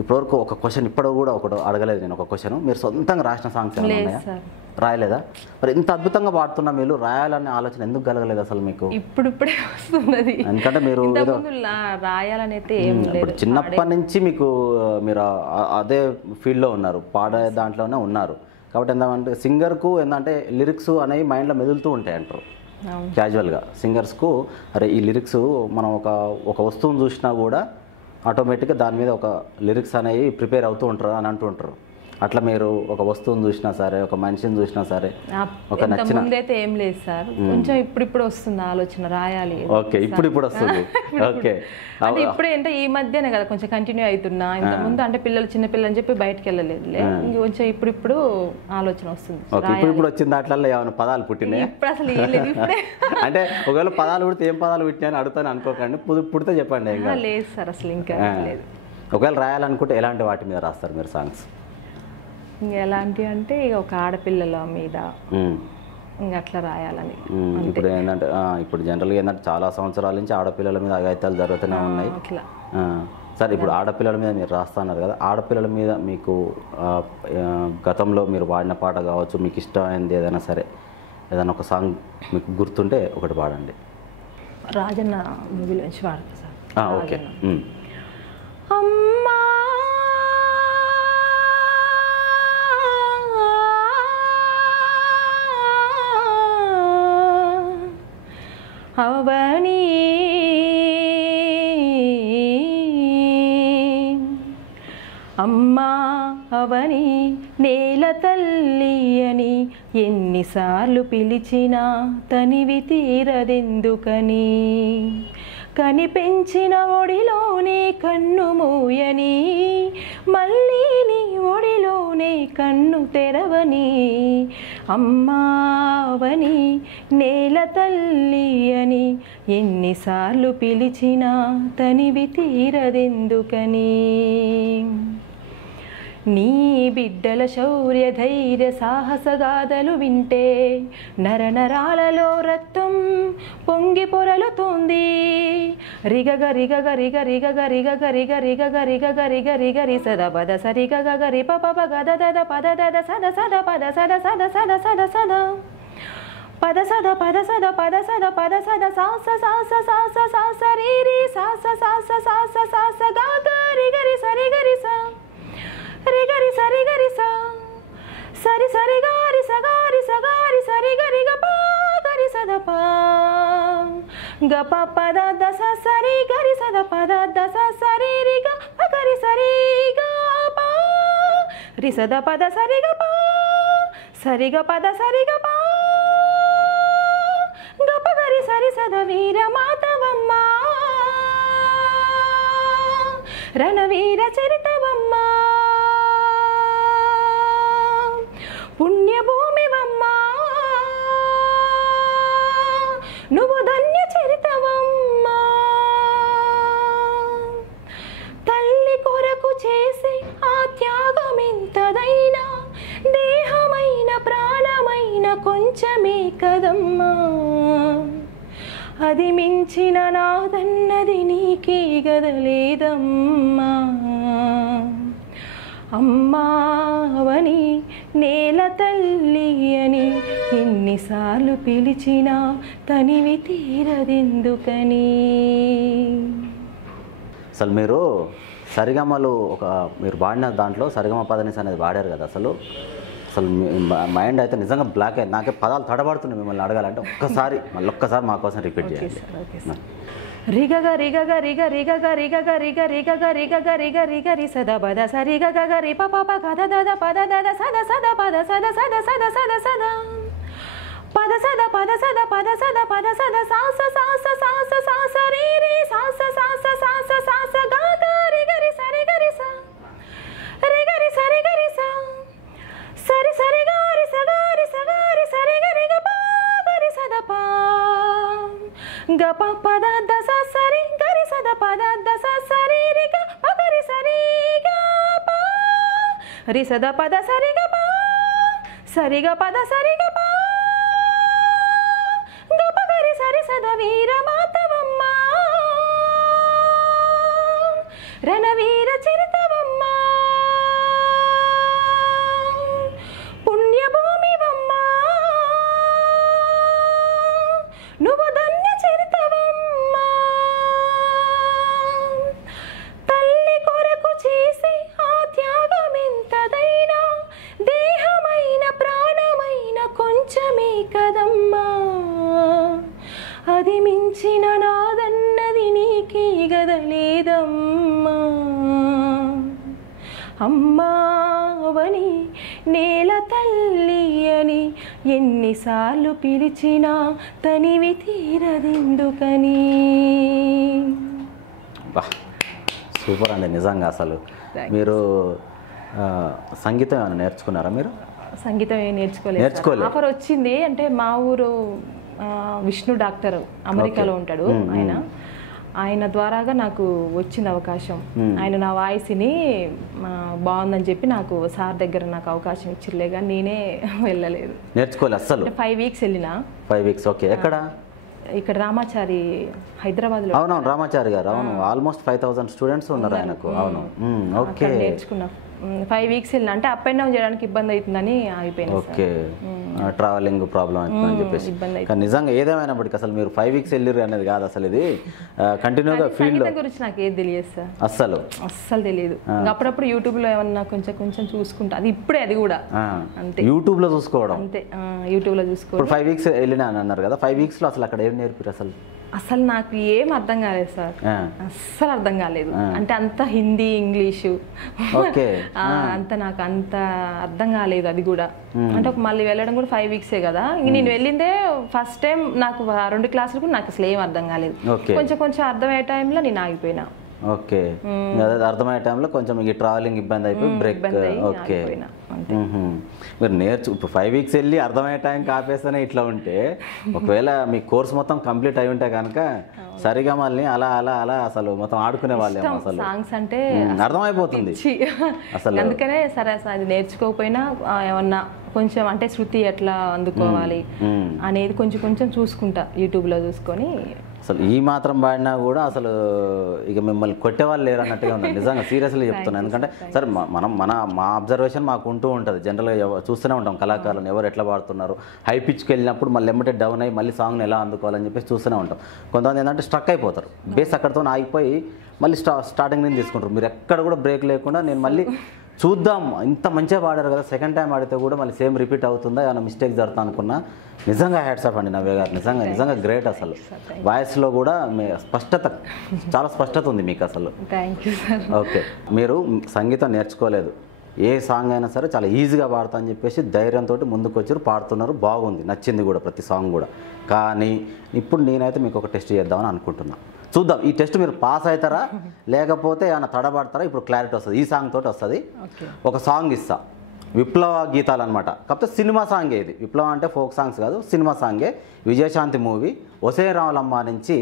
ఇప్పటివరకు ఒక క్వశ్చన్ ఇప్పుడు కూడా ఒకటి అడగలేదు నేను, ఒక క్వశ్చన్, మీరు సొంతంగా రాసిన సాంగ్స్ ఏమన్నా రాయలేదా? మరి ఇంత అద్భుతంగా పాడుతున్నా మీరు రాయాలనే ఆలోచన ఎందుకు కలగలేదు అసలు మీకు? ఇప్పుడిప్పుడే వస్తున్నది. ఎందుకంటే మీరు రాయాలని అయితే ఇప్పుడు చిన్నప్పటి నుంచి మీకు మీరు అదే ఫీల్డ్లో ఉన్నారు, పాడే దాంట్లోనే ఉన్నారు కాబట్టి ఏంటంటే సింగర్కు ఏంటంటే లిరిక్స్ అనేవి మైండ్లో మెదులుతూ ఉంటాయి అంటారు క్యాజువల్గా. సింగర్స్కు అరే ఈ లిరిక్స్ మనం ఒక వస్తువును చూసినా కూడా ఆటోమేటిక్గా దాని మీద ఒక లిరిక్స్ అనేవి ప్రిపేర్ అవుతూ ఉంటారు అని అంటూ ఉంటారు. అట్లా మీరు ఒక వస్తువుని చూసినా సరే, ఒక మనిషిని చూసినా సరే, ఒక నచ్చిన ముందైతే ఏం లేదు సార్, కొంచెం ఇప్పుడు వస్తుంది ఆలోచన రాయాలి. ఓకే, ఇప్పుడు వస్తుంది. ఓకే, అంటే ఇప్పుడే అంటే ఈ మధ్యనే కదా కొంచెం కంటిన్యూ అవుతున్నా. ఇంత ముందు అంటే పిల్లలు చిన్న పిల్లలు అని చెప్పి బయటకు వెళ్ళలేదులే, కొంచెం ఇప్పుడు ఆలోచన వస్తుంది. ఇప్పుడు వచ్చిన దాంట్లో ఏమైనా పదాలు పుట్టినాయి? ఇప్పుడు అసలు అంటే ఒకవేళ పదాలు పుడితే ఏం పదాలు పుట్టినాయని అడుగుతాను అనుకోకండి, పుడితే చెప్పండి. లేదు సార్ అసలు ఇంకా లేదు. ఒకవేళ రాయాలనుకుంటే ఎలాంటి వాటి మీద రాస్తారు మీరు సాంగ్స్? ఎలాంటివి అంటే ఇక ఒక ఆడపిల్లల మీద ఇంకా అట్లా రాయాలని. ఇప్పుడు ఏంటంటే ఇప్పుడు జనరల్గా ఏంటంటే చాలా సంవత్సరాల నుంచి ఆడపిల్లల మీద అఘాయిత్యాలు జరుగుతూనే ఉన్నాయి. సరే, ఇప్పుడు ఆడపిల్లల మీద మీరు రాస్తున్నారు కదా, ఆడపిల్లల మీద మీకు గతంలో మీరు పాడిన పాట కావచ్చు, మీకు ఇష్టమైనది ఏదైనా సరే, ఏదైనా ఒక సాంగ్ మీకు గుర్తుంటే ఒకటి పాడండి. రాజన్న మూవీలోంచి వాడతా సార్. ఓకే. అమ్మా అవని అమ్మా అవని నేల తల్లి అని ఎన్నిసార్లు పిలిచినా తనివి తీరదెందుకని, కనిపెంచిన ఒడిలోనే కన్ను మూయని, మళ్ళీ నీ ఒడిలోనే కన్ను తెరవని, అమ్మావని నేల తల్లి అని ఎన్నిసార్లు పిలిచినా తనివి తీరదెందుకని. నీ బిడ్డల శౌర్య ధైర్య సాహసగాథలు వింటే నరనరాలలో రక్తం పొంగి పొరలుతోంది. రిగగ రిగగ రిగ రిగగ రిగగ రిగ రిగగ రిగగ రిగ రిగ రి సద పద సరిగ గగ రి ప ప గద దద పద దద సద సద పద సద సద సద సద సద పద సద పద సద పద సద పద సద సాస సాస సాస సాస రి రి సాస సాస సాస సాస గగ రిగ రి సరి గ రి స రిగరి సరి గరి స సరి సరి గారి సగారి సగారి సరి గరి గ ప గరి సద ప గ ప పద దస సరి గరి సద పద దస సరి రి గ ప గరి సరి గ ప రి సద పద సరి గ ప సరి గ పద సరి గ ప గ ప గరి సరి సద వీర మాతవమ్మ రణవీర చరితవమ్మ పుణ్యభూమివమ్మ నువ్వు ధన్య చరితవమ్మ. తల్లి కొరకు చేసే ఆ త్యాగమెంతదైనా దేహమైన ప్రాణమైన కొంచెమే కదమ్మా, అది మించిన నాదన్నది నీకే గదలేదమ్మా. అమ్మావని నేల తల్లి అని ఎన్నిసార్లు పిలిచినా తనివి తీరదెందుకని. అసలు మీరు సరిగమలు మీరు పాడిన దాంట్లో సరిగమ పదనిస అనేది పాడారు కదా, అసలు మైండ్ అయితే నిజంగా బ్లాక్ అయింది. నాకే పదాలు తడబడుతున్నాయి మిమ్మల్ని అడగాలంటే. ఒక్కసారి మా కోసం రిపీట్ చేయండి. రిగగ రిగగ రిగ రిగగ రిగగ రిగ రిగగ రిగగ రిగ రిగ రి సద పద సరి గగ రి ప ప గద దద పద దద సద సద పద సద సద సద సద సద పద సద పద సద పద సద పద సద సాస సాస సాస సాస రి రి సాస సాస సాస సాస గ గ రిగ రి సరి గ రి స రిగ రి సరి గ రి స సరి సరి గ రి స గ రి స గ రి సరి గ రి గ ప గ రి సద ప గ ప పద దస సరి గరి సద పద దస సరి రి గ ప గరి సరి గ ప రి సద పద సరి గ ప సరి గ పద సరి గ ప గ ప గరి సరి సద వీర మాతవమ్మ రణవీర చరితవమ్మ పుణ్యభూమివమ్మ నువ్వు ధన్య చరితవమ్మ. తల్లి కొరకు చేసే ఆ త్యాగమెంతదైనా దేహమైన ప్రాణమైన కొంచెమే కదమ్మా, అది మించిన నాదన్నది నీకే గదలేదమ్మా. అమ్మావని నేల తల్లి అని ఎన్నిసార్లు పిలిచినా తనివి తీరదెందుకని. సూపర్ అండి నిజంగా. అసలు మీరు సంగీతం ఏమైనా నేర్చుకున్నారా? మీరు సంగీతం ఏం నేర్చుకోలేదు. ఆఫర్ వచ్చింది అంటే మా ఊరు విష్ణు డాక్టర్ అమెరికాలో ఉంటాడు, ఆయన ద్వారాగా నాకు వచ్చింది అవకాశం. ఆయన నా వాయిస్ని బాగుందని చెప్పి నాకు సార్ దగ్గర నాకు అవకాశం ఇచ్చిర్లే, కానీ నేనే వెళ్ళలేదు, నేర్చుకోలేదు అసలు. 5 వీక్స్ వెళ్ళిన. 5 వీక్స్ ఓకే. ఎక్కడ? ఇక్కడ రామాచారి హైదరాబాద్లో. అవునవును రామాచారి గారు. అవును, ఆల్మోస్ట్ 5000 స్టూడెంట్స్ ఉన్నారు ఆయనకు. అవును ఓకే. నేర్చుకున్నా 5 వీక్స్ వెళ్ళిన, అంటే అప్ అండ్ డౌన్ చేయడానికి ఇబ్బంది అవుతుందని ఆగిపోయింది. ఓకే, ట్రావెలింగ్ ప్రాబ్లం అవుతుందని చెప్పేసి. కానీ నిజంగా ఏదేమైనప్పటికీ అసలు మీరు 5 వీక్స్ వెళ్ళిరు అనేది కాదు అసలు, ఇది కంటిన్యూగా ఫీల్డ్ గురించి నాకు ఏది తెలియదు సార్, అస్సలు తెలియదు. అప్పుడప్పుడు యూట్యూబ్ లో ఏమన్నా కొంచెం చూసుకుంటా, అది ఇప్పుడే, అది కూడా అంతే, యూట్యూబ్ లో చూసుకోవడం అంతే, యూట్యూబ్ లో చూసుకోవడం. ఇప్పుడు 5 వీక్స్ వెళ్ళినా అని అన్నారు కదా, 5 వీక్స్ లో అసలు అక్కడ ఏం నేర్పారు అసలు నాకు ఏం అర్థం కాలేదు సార్, అస్సలు అర్థం కాలేదు. అంటే అంత హిందీ ఇంగ్లీషు అంత నాకు అంత అర్థం కాలేదు. అది కూడా అంటే మళ్ళీ వెళ్ళడం కూడా 5 వీక్సే కదా, నేను వెళ్ళిందే ఫస్ట్ టైం. నాకు 2 క్లాసులు కూడా నాకు అసలు ఏం అర్థం కాలేదు. కొంచెం అర్థమయ్యే టైంలో నేను ఆగిపోయినా. ఓకే, అర్థమయ్యే టైంలో కొంచెం ఈ ట్రావెలింగ్ ఇబ్బంది అయిపోయి బ్రేక్. ఓకే, మీరు ఇప్పుడు 5 వీక్స్ వెళ్ళి అర్థమయ్యే టైంకి ఆపేస్తేనే ఇట్లా ఉంటే, ఒకవేళ మీ కోర్స్ మొత్తం కంప్లీట్ అయి ఉంటే కనుక సరిగా మళ్ళీ అలా అలా అలా అసలు మొత్తం ఆడుకునే వాళ్ళేమో. అసలు సాంగ్స్ అంటే అర్థమైపోతుంది అసలు, అందుకనే సరే అది నేర్చుకోకపోయినా ఏమన్నా కొంచెం అంటే శృతి ఎట్లా అందుకోవాలి అనేది కొంచెం చూసుకుంటా, యూట్యూబ్లో చూసుకొని. అసలు ఈ మాత్రం పాడినా కూడా అసలు ఇక మిమ్మల్ని కొట్టేవాళ్ళు లేరు అన్నట్టుగా ఉంది నిజంగా, సీరియస్లీ చెప్తున్నాను. ఎందుకంటే సరే మా అబ్జర్వేషన్ మాకు ఉంటూ ఉంటుంది, జనరల్గా చూస్తూనే ఉంటాం కళాకారులను ఎవరు ఎట్లా పాడుతున్నారు. హై పిచ్కి వెళ్ళినప్పుడు మళ్ళీ ఎమ్మటే డౌన్ అయ్యి మళ్ళీ సాంగ్ని ఎలా అందుకోవాలని చెప్పేసి చూస్తూనే ఉంటాం. కొంతమంది ఏంటంటే స్ట్రక్ అయిపోతారు, బేస్ అక్కడితో ఆగిపోయి మళ్ళీ స్టార్టింగ్ నుంచి తీసుకుంటారు. మీరు ఎక్కడ కూడా బ్రేక్ లేకుండా నేను మళ్ళీ చూద్దాం, ఇంత మంచిగా పాడారు కదా, సెకండ్ టైం ఆడితే కూడా మళ్ళీ సేమ్ రిపీట్ అవుతుందా, ఏమైనా మిస్టేక్ జరుగుతా అనుకున్నా. నిజంగా హ్యాట్స్ ఆఫ్ అండి నవ్య గారు, నిజంగా గ్రేట్. అసలు వాయిస్లో కూడా చాలా స్పష్టత ఉంది మీకు అసలు. ఓకే, మీరు సంగీతం నేర్చుకోలేదు, ఏ సాంగ్ అయినా సరే చాలా ఈజీగా పాడతా అని చెప్పేసి ధైర్యంతో ముందుకు వచ్చారు, పాడుతున్నారు, బాగుంది, నచ్చింది కూడా ప్రతి సాంగ్ కూడా. కానీ ఇప్పుడు నేనైతే మీకు ఒక టెస్ట్ చేద్దామని అనుకుంటున్నా. చూద్దాం ఈ టెస్ట్ మీరు పాస్ అవుతారా లేకపోతే ఏమైనా తడబడతారా. ఇప్పుడు క్లారిటీ వస్తుంది, ఈ సాంగ్ తోటి వస్తుంది. ఒక సాంగ్ ఇస్తా, విప్లవ గీతాలు అనమాట, కాకపోతే సినిమా సాంగే ఇది. విప్లవం అంటే ఫోక్ సాంగ్స్ కాదు, సినిమా సాంగే. విజయశాంతి మూవీ ఒసే రావులమ్మ నుంచి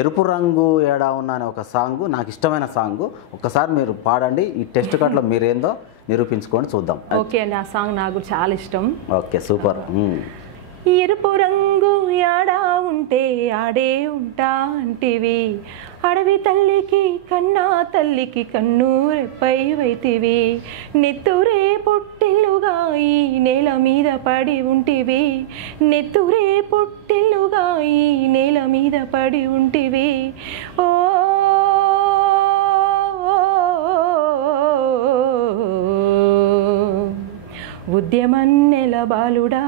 ఎరుపు రంగు ఏడా ఉన్న అనే ఒక సాంగ్, నాకు ఇష్టమైన సాంగ్. ఒక్కసారి మీరు పాడండి, ఈ టెస్ట్ కట్లో మీరేందో నిరూపించుకోండి, చూద్దాం. ఓకే అండి, ఆ సాంగ్ నాకు చాలా ఇష్టం. Okay, super. ఎరుపు రంగు యాడా ఉంటే ఆడే ఉంటా అంటివి, అడవి తల్లికి కన్నా తల్లికి కన్నూరెపై వైతివి, నెత్తురే పొట్టిల్లుగా ఈ నేల మీద పడి ఉంటివి, నెత్తురే పొట్టిల్లుగా ఈ నేల మీద పడి ఉంటివి. ఓ ఉద్యమన్నెల బాలుడా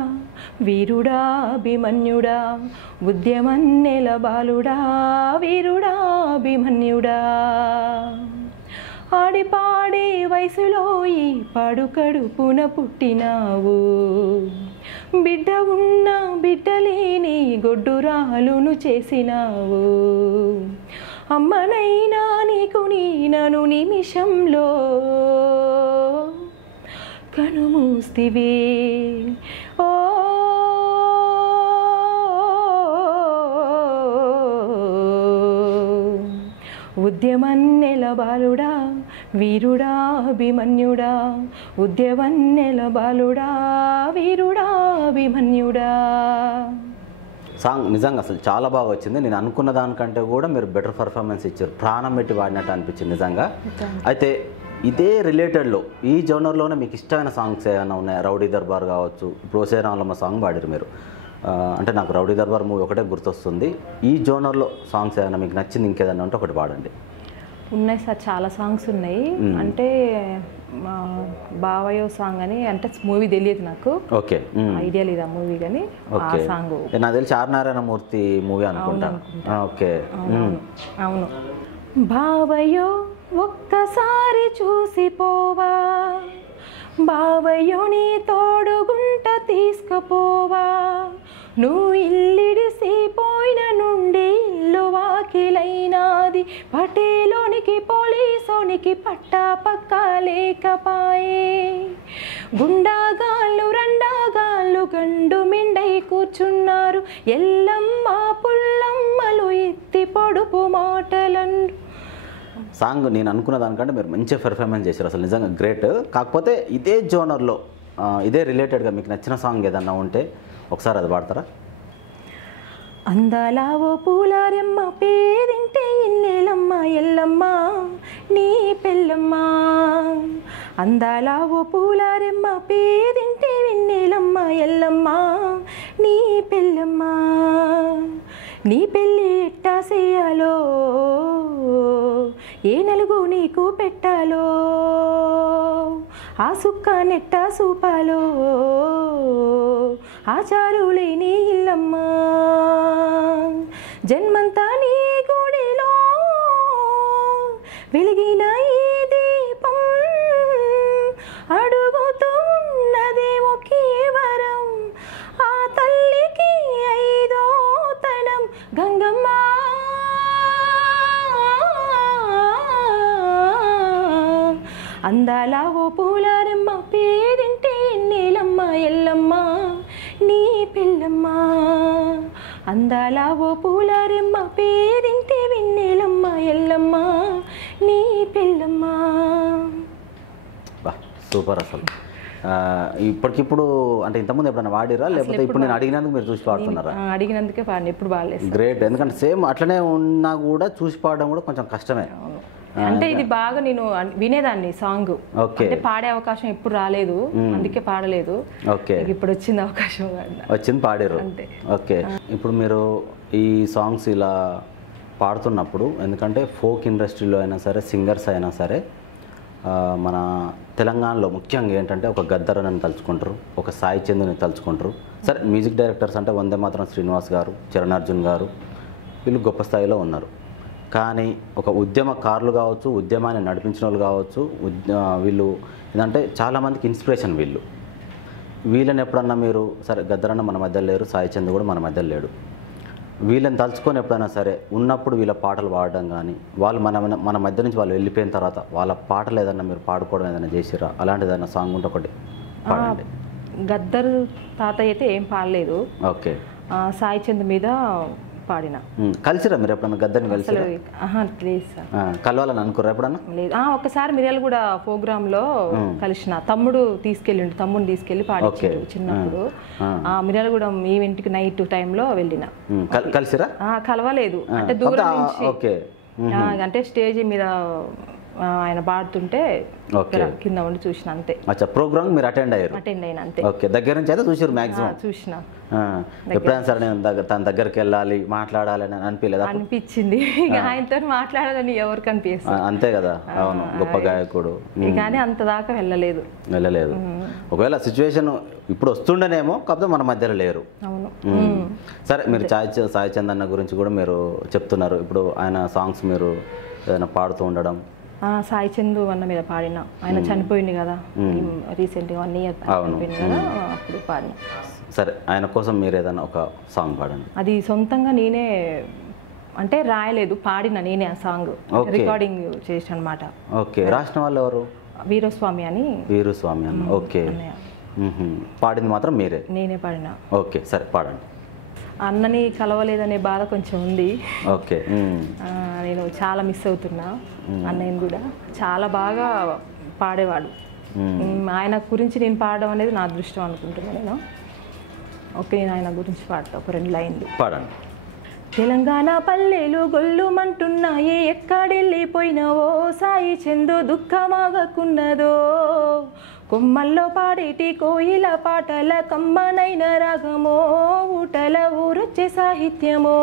వీరుడా అభిమన్యుడా, ఉద్యమన్నెల బాలుడా వీరుడా అభిమన్యుడా, ఆడిపాడే వయసులో ఈ పడుకడుపున పుట్టినావు, బిడ్డ ఉన్న బిడ్డలేని గొడ్డురాలును చేసినావు, అమ్మనైనా నీకు నను నిమిషంలో కనుమూస్తివి. ఓ ఉద్యమన్నెల బాలుడా వీరుడా అభిమన్యుడా, ఉద్యమన్నెల బాలుడా వీరుడా అభిమన్యుడా. సాంగ్ నిజంగా అసలు చాలా బాగా వచ్చింది. నేను అనుకున్న దానికంటే కూడా మీరు బెటర్ పర్ఫార్మెన్స్ ఇచ్చారు, ప్రాణం పెట్టి వాడినట్టు అనిపించింది నిజంగా. అయితే ఇదే రిలేటెడ్లో ఈ జోనర్లోనే మీకు ఇష్టమైన సాంగ్స్ ఏమైనా ఉన్నాయా? రౌడీ దర్బార్ కావచ్చు, ఇప్పుడు ఒసే రావులమ్మ సాంగ్ పాడారు మీరు, అంటే నాకు రౌడీ దర్బార్ మూవీ ఒకటే గుర్తొస్తుంది. ఈ జోనర్లో సాంగ్స్ ఏమైనా మీకు నచ్చింది ఇంకేదన్నా ఉంటే ఒకటి పాడండి. ఉన్నాయి సార్, చాలా సాంగ్స్ ఉన్నాయి. అంటే బావయో సాంగ్ అని, అంటే మూవీ తెలియదు నాకు, ఓకే ఐడియా లేదు ఆ మూవీ, కానీ ఆ సాంగ్ నాకు తెలిసి ఆర్ నారాయణ మూర్తి మూవీ అనుకుంటా. ఓకే, అవును. బావయో ఒక్కసారి చూసిపోవా, బావయో నీ తోడుగుంట తీసుకుపోవా, నువ్వు ఇల్లిడిసిపోయిన నుండి ఇల్లు వాకిలైనాది, పటేలోనికి పోలీసోనికి పట్టా పక్క లేకపాయే, గుండాగాళ్ళు రండాగాళ్ళు గండు మిండై కూర్చున్నారు, ఎల్లమ్మ పుల్లమ్మలు ఎత్తి పొడుపు మాటలను. సాంగ్ నేను అనుకున్న దానికంటే మీరు మంచిగా పెర్ఫార్మెన్స్ చేశారు, అసలు నిజంగా గ్రేట్. కాకపోతే ఇదే జోనర్లో ఇదే రిలేటెడ్గా మీకు నచ్చిన సాంగ్ ఏదన్నా ఉంటే ఒకసారి అది పాడతారా? అందాలావో పూలారెమ్మ పేరింటే ఇన్నేలమ్మ ఎల్లమ్మ నీ పెళ్ళమ్మ, అందాల ఓ పూలారెమ్మ పేదింటి వెన్నెలమ్మ ఎల్లమ్మ నీ పెళ్ళమ్మ నీ పెళ్ళి ఎట్టా చేయాలో ఏ నలుగు నీకు పెట్టాలో ఆ సుక్క నెట్టా సూపాలో ఆచారు లేని ఇల్లమ్మ జన్మంతా నీ గుడిలో వెలిగిన ఈ దీపం అడుగుతున్నదే ఒకే వరం ఆ తల్లికి 5వ తనం గంగమ్మ అందాల ఓ పూలారెమ్మ పేదింటి నీలమ్మ ఎల్లమ్మ నీ పెళ్ళమ్మ అందాల ఓ పూలారెమ్మ పేదింటి వెన్నెలమ్మ ఎల్లమ్మ నీ పెళ్ళమ్మ. సూపర్ అసలు. ఇప్పటికిప్పుడు అంటే ఇంతకుముందు ఎప్పుడైనా వాడిరా లేకపోతే ఇప్పుడు నేను అడిగినందుకు మీరు చూసి పాడుతున్నారా? అడిగినందుకే పాడిన, ఎప్పుడు పాడలేదు. గ్రేట్. ఎందుకంటే సేమ్ అట్లనే ఉన్నా కూడా చూసి పాడడం కూడా కొంచెం కష్టమే. అంటే ఇది బాగా నేను వినేదాన్ని సాంగ్, అంటే పాడే అవకాశం ఎప్పుడు రాలేదు, అందుకే పాడలేదు. ఓకే, ఇప్పుడు వచ్చింది అవకాశం, వచ్చింది పాడారు. ఓకే, ఇప్పుడు మీరు ఈ సాంగ్స్ ఇలా పాడుతున్నప్పుడు, ఎందుకంటే ఫోక్ ఇండస్ట్రీలో అయినా సరే, సింగర్స్ అయినా సరే, మన తెలంగాణలో ముఖ్యంగా ఏంటంటే ఒక గద్దరని తలుచుకుంటారు, ఒక సాయి చందుని తలుచుకుంటారు. సరే మ్యూజిక్ డైరెక్టర్స్ అంటే వందే మాత్రం శ్రీనివాస్ గారు, చరణ్ అర్జున్ గారు, వీళ్ళు గొప్ప స్థాయిలో ఉన్నారు. కానీ ఒక ఉద్యమకారులు కావచ్చు, ఉద్యమాన్ని నడిపించిన వాళ్ళు కావచ్చు, వీళ్ళు ఏంటంటే చాలామందికి ఇన్స్పిరేషన్. వీళ్ళని ఎప్పుడన్నా మీరు సరే గద్దరన్న మన మధ్య లేరు, సాయి చంద్ కూడా మన మధ్య లేడు, వీళ్ళని తలుచుకొని ఎప్పుడైనా సరే ఉన్నప్పుడు వీళ్ళ పాటలు పాడడం కానీ, వాళ్ళు మన మధ్య నుంచి వాళ్ళు వెళ్ళిపోయిన తర్వాత వాళ్ళ పాటలు ఏదన్నా మీరు పాడుకోవడం ఏదైనా చేసిరా? అలాంటిది ఏదైనా సాంగ్ ఉంటే ఒకటి పాడండి. గద్దర్ తాతయ్య అయితే ఏం పాడలేదు. ఓకే, సాయి చంద్ మీద పాడిన. కలిసిరా మీరు ఎప్పుడన్నా గద్దర్ని? కలిసిరా? లేదు సార్. కలవాలని అనుకురా ఎప్పుడన్నా? లేదు. ఒకసారి మిర్యాలు కూడా ప్రోగ్రామ్ లో కలిసిన, తమ్ముడిని తీసుకెళ్ళి పాడించాడు చిన్నప్పుడు. మిర్యాలు కూడా ఈవెంట్కి నైట్ టైంలో వెళ్ళిన. కలిసిరా? కలవలేదు, అంటే దూరం నుంచి, అంటే స్టేజ్ మీద ఆయన పాడుతుంటే కింద ఉండి చూసిన అంతే. అచ్చా, ప్రోగ్రామ్ మీరు అటెండ్ అయిన అంతే. ఓకే, దగ్గర నుంచి అయితే చూసారు మ్యాక్సిమం? చూసిన. ఎప్పుడైనా సరే నేను తన దగ్గరికి వెళ్ళాలి, మాట్లాడాలని అనిపించలేదు? అనిపించింది. ఆయనతో మాట్లాడాలని ఎవరికి అనిపిస్తుంది? అంతే కదా, అవును, గొప్ప గాయకుడు. కానీ అంత దాకా వెళ్ళలేదు. ఒకవేళ సిచ్యువేషన్ ఇప్పుడు వస్తుండేనేమో, కాకపోతే మన మధ్యలో లేరు. అవును. సరే, మీరు సాయి చంద్ అన్న గురించి కూడా మీరు చెప్తున్నారు. ఇప్పుడు ఆయన సాంగ్స్ మీరు ఏదైనా పాడుతూ ఉండడం? సాయి చందు అన్న మీద పాడిన. ఆయన చనిపోయింది కదా రీసెంట్గా, 1 year చనిపోయింది కదా, అప్పుడు పాడిన. సరే, ఆయన కోసం మీరు ఏదైనా ఒక సాంగ్ పాడండి. అది సొంతంగా నేనే, అంటే రాయలేదు, పాడిన నేనే ఆ సాంగ్, రికార్డింగ్ చేసాను అనమాట. ఓకే, రాసిన వాళ్ళు ఎవరు? వీరస్వామి అని. వీరస్వామి అన్న. ఓకే, పాడింది మాత్రం మీరే? నేనే పాడిన. ఓకే, సరే పాడండి. అన్నని కలవలేదనే బాధ కొంచెం ఉంది. ఓకే, నేను చాలా మిస్ అవుతున్నా అన్నయ్యని కూడా. చాలా బాగా పాడేవాడు. ఆయన గురించి నేను పాడడం అనేది నా అదృష్టం అనుకుంటున్నాను నేను. ఓకే, నేను ఆయన గురించి పాడతా, ఒక 2 లైన్లు పాడండి. తెలంగాణ పల్లెలు గొల్లుమంటున్నాయి, ఎక్కడెళ్ళిపోయినవో సాయి చందు దుఃఖమాగకున్నదో, కొమ్మల్లో పాడేటి కోయిల పాటల కమ్మనైన రాగమో, ఊటల ఊరొచ్చే సాహిత్యమో.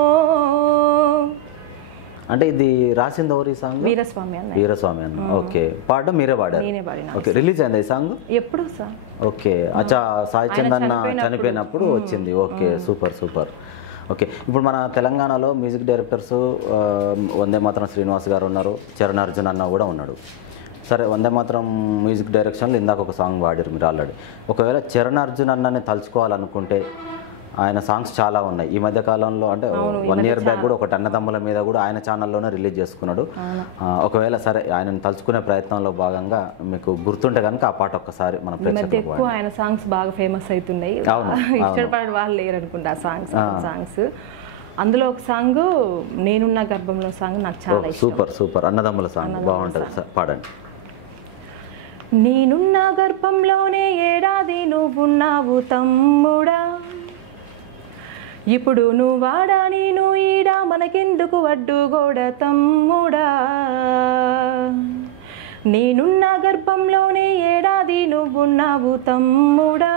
అంటే ఇది రాసింది ఎవరు ఈ సాంగ్? వీరస్వామి అన్న. వీరస్వామి అన్న. ఓకే, పాడడం మీరే పాడారు? నేనే పాడినా. ఓకే, రిలీజ్ అయింది ఈ సాంగ్? ఎప్పుడు సార్? ఓకే, అచ్చా, సాయి చంద్ అన్న చనిపోయినప్పుడు వచ్చింది. Okay, super. ఓకే, ఇప్పుడు మన తెలంగాణలో మ్యూజిక్ డైరెక్టర్స్ వందే మాత్రం శ్రీనివాస్ గారు ఉన్నారు, చరణ్ అర్జున్ అన్న కూడా ఉన్నాడు. సరే, వందే మాత్రం మ్యూజిక్ డైరెక్షన్లో ఇందాక ఒక సాంగ్ పాడారు మీరు ఆల్రెడీ. ఒకవేళ చరణ్ అర్జున్ అన్నని తలుచుకోవాలనుకుంటే ఆయన సాంగ్స్ చాలా ఉన్నాయి ఈ మధ్య కాలంలో. అంటే 1 year బ్యాక్ కూడా ఒకటి అన్నదమ్ముల మీద కూడా ఆయన ఛానల్లోనే రిలీజ్ చేసుకున్నాడు. ఒకవేళ సరే ఆయనను తలుచుకునే ప్రయత్నంలో భాగంగా మీకు గుర్తుంటే కనుక ఆ పాట ఒక్కసారి మన ఎక్కువ ఆయన సాంగ్స్ బాగా ఫేమస్ అవుతున్నాయి, ఇష్టపడే వాళ్ళు లేరు అనుకుంటా సాంగ్స్. అందులో ఒక సాంగ్ నేనున్న గర్భంలో సాంగ్ నాకు చాలా ఇష్టం. సూపర్ అన్నదమ్ముల సాంగ్ బాగుంటుంది, పాడండి. నేనున్న గర్భంలోనే ఏడాది నువ్వున్నావు తమ్ముడా, ఇప్పుడు నువ్వాడా నేను ఈడా మనకెందుకు అడ్డుగోడ తమ్ముడా, నేనున్న గర్భంలోనే ఏడాది నువ్వున్నావు తమ్ముడా,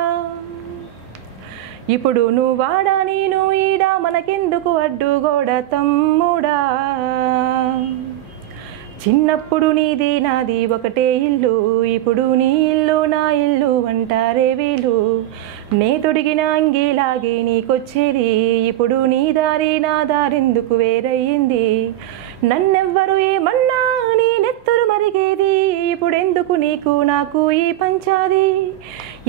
ఇప్పుడు నువ్వాడా నేను ఈడా మనకెందుకు అడ్డుగోడ తమ్ముడా, చిన్నప్పుడు నీది నాది ఒకటే ఇల్లు, ఇప్పుడు నీ ఇల్లు నా ఇల్లు అంటారే వీళ్ళు, నే తొడిగిన అంగీలాగే నీకొచ్చేది, ఇప్పుడు నీ దారి నా దారెందుకు వేరయ్యింది, నన్నెవ్వరు ఏమన్నా నీ నెత్తురు మరిగేది, ఇప్పుడెందుకు నీకు నాకు ఈ పంచాది,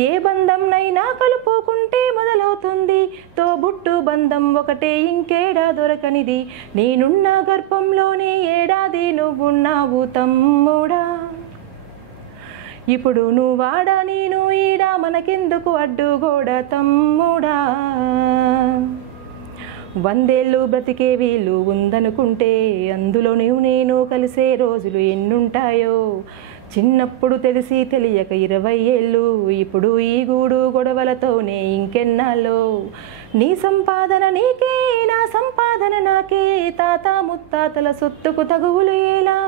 ఏ బంధంనైనా కలుపుకుంటే మొదలవుతుంది, తోబుట్టు బంధం ఒకటే ఇంకేడా దొరకనిది, నేనున్న గర్భంలోనే ఏడాది నువ్వున్నావు తమ్ముడా, ఇప్పుడు నువ్వాడా నేను ఈడా మనకెందుకు అడ్డుగోడ తమ్ముడా, 100 ఏళ్ళు బ్రతికే వీలు ఉందనుకుంటే అందులో నేను కలిసే రోజులు ఎన్నుంటాయో, చిన్నప్పుడు తెలిసి తెలియక 20 ఏళ్ళు, ఇప్పుడు ఈ గూడు గొడవలతోనే ఇంకెన్నాళ్ళు, నీ సంపాదన నీకే నా సంపాదన నాకే, తాత ముత్తాతల సొత్తుకు తగువులు ఎలా,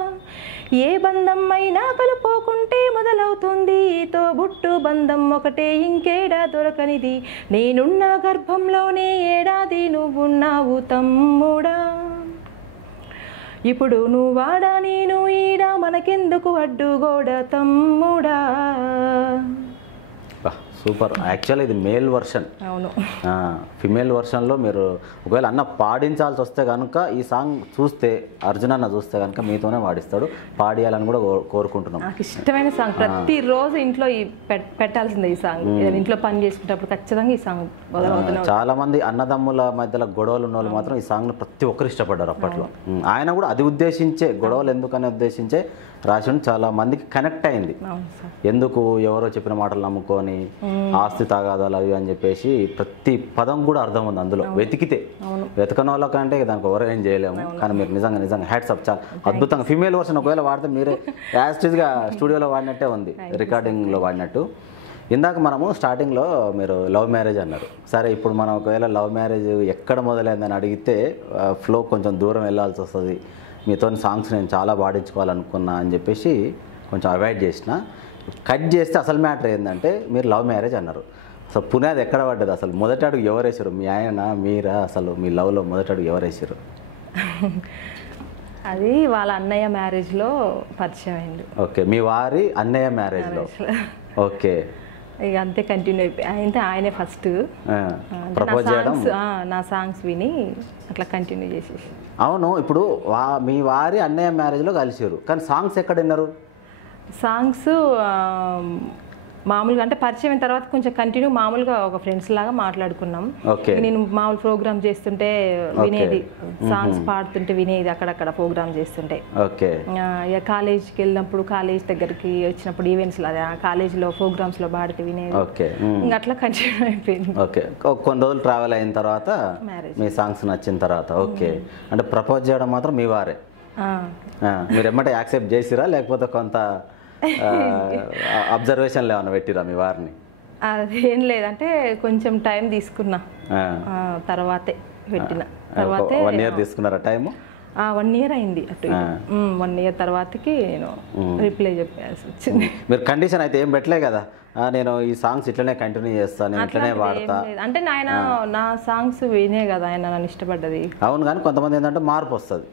ఏ బంధం అయినా కలుపుకుంటే మొదలవుతుంది, తోబుట్టు బంధం ఒకటే ఇంకేడా దొరకనిది, నేనున్న గర్భంలోనే ఏడాది నువ్వున్నావు తమ్ముడా, ఇప్పుడు నువ్వాడా నేను ఈడా మనకెందుకు అడ్డుగోడ తమ్ముడా. సూపర్. యాక్చువల్లీ ఇది మేల్ వర్షన్. అవును. ఫిమేల్ వర్షన్లో మీరు ఒకవేళ అన్న పాడించాల్సి వస్తే కనుక ఈ సాంగ్ చూస్తే అర్జున్ అన్న చూస్తే కనుక మీతోనే పాడిస్తాడు, పాడియాలని కూడా కోరుకుంటున్నాం. నాకు ఇష్టమైన సాంగ్, ప్రతిరోజు ఇంట్లో పెట్టాల్సిందే ఈ సాంగ్, ఇంట్లో పని చేసుకునేటప్పుడు ఖచ్చితంగా ఈ సాంగ్ మొదలవుతున్నాం. చాలా మంది అన్నదమ్ముల మధ్యలో గొడవలు ఉన్న వాళ్ళు మాత్రం ఈ సాంగ్ను ప్రతి ఒక్కరు ఇష్టపడ్డారు అప్పట్లో. ఆయన కూడా అది ఉద్దేశించే, గొడవలు ఎందుకని ఉద్దేశించే రాసిన, చాలా మందికి కనెక్ట్ అయింది. ఎందుకు ఎవరో చెప్పిన మాటలు నమ్ముకొని ఆస్తి తగాదాలు అవి అని చెప్పేసి ప్రతి పదం కూడా అర్థం ఉంది అందులో వెతికితే. వెతకని వాళ్ళకంటే దానికి ఎవరో ఏం చేయలేము, కానీ మీరు నిజంగా హ్యాట్స్ అప్, చాలా అద్భుతంగా. ఫీమేల్ వర్షన్ ఒకవేళ వాడితే మీరే యాస్టీజ్గా స్టూడియోలో వాడినట్టే ఉంది, రికార్డింగ్లో వాడినట్టు. ఇందాక మనము స్టార్టింగ్లో మీరు లవ్ మ్యారేజ్ అన్నారు. సరే, ఇప్పుడు మనం ఒకవేళ లవ్ మ్యారేజ్ ఎక్కడ మొదలైందని అడిగితే ఫ్లో కొంచెం దూరం వెళ్ళాల్సి వస్తుంది, మీతో సాంగ్స్ నేను చాలా పాడించుకోవాలనుకున్నా అని చెప్పేసి కొంచెం అవాయిడ్ చేసిన. కట్ చేస్తే అసలు మ్యాటర్ ఏంటంటే మీరు లవ్ మ్యారేజ్ అన్నారు. అసలు పునాది ఎక్కడ పడ్డది? అసలు మొదటి అడుగు ఎవరు వేసారు? మీ ఆయన, మీరా? అసలు మీ లవ్లో మొదటి అడుగు ఎవరు వేసారు? అది వాళ్ళ అన్నయ్య మ్యారేజ్లో పరిచయం అయింది. ఓకే, మీ వారి అన్నయ్య మ్యారేజ్లో. ఓకే, ఇక అంతే కంటిన్యూ అయిపోయి. అయితే ఆయనే ఫస్ట్ ప్రపోజ్ చేయడం, నా సాంగ్స్ విని అట్లా కంటిన్యూ చేసేసి. అవును, ఇప్పుడు మీ వారి అన్నయ్య మ్యారేజ్లో కలిసారు, కానీ సాంగ్స్ ఎక్కడ విన్నారు? సాంగ్స్ మామూలుగా అంటే పరిచయం అయిన తర్వాత కొంచెం కంటిన్యూ మామూలుగా ఒక ఫ్రెండ్స్ లాగా మాట్లాడుకున్నాం. నేను మామూలు ప్రోగ్రామ్ చేస్తుంటే వినేది, సాంగ్స్ పాడుతుంటే వినేది, అక్కడక్కడ ప్రోగ్రామ్ చేస్తుంటే. ఇక కాలేజ్కి వెళ్ళినప్పుడు, కాలేజ్ దగ్గరికి వచ్చినప్పుడు ఈవెంట్స్ లాగా కాలేజ్లో ప్రోగ్రామ్స్లో పాడితే వినేది. ఇంకా అట్లా కంటిన్యూ అయిపోయింది. ఓకే, కొన్ని రోజులు ట్రావెల్ అయిన తర్వాత మీ సాంగ్స్ నచ్చిన తర్వాత, ఓకే, అంటే ప్రపోజ్ చేయడం మాత్రం మీ వారే. మీరు ఎమ్మటే యాక్సెప్ట్ చేసిరా, లేకపోతే కొంత అబ్జర్వేషన్లు ఏమైనా పెట్టిరా మీ వారిని? అదేం లేదంటే కొంచెం టైం తీసుకున్నా, తర్వాతే పెట్టిన. తర్వాత 1 year తీసుకున్నారా టైము? 1 year అయింది అటు. 1 year తర్వాతకి నేను రిప్లై చెప్పాల్సి వచ్చింది. మీరు కండిషన్ అయితే ఏం పెట్టలే కదా, నేను ఈ సాంగ్స్ ఇట్లనే కంటిన్యూ చేస్తాను, ఇట్లనే వాడతా అంటే? ఆయన నా సాంగ్స్ వినే కదా ఆయన నన్ను ఇష్టపడ్డది. అవును, కానీ కొంతమంది ఏంటంటే మార్పు వస్తుంది.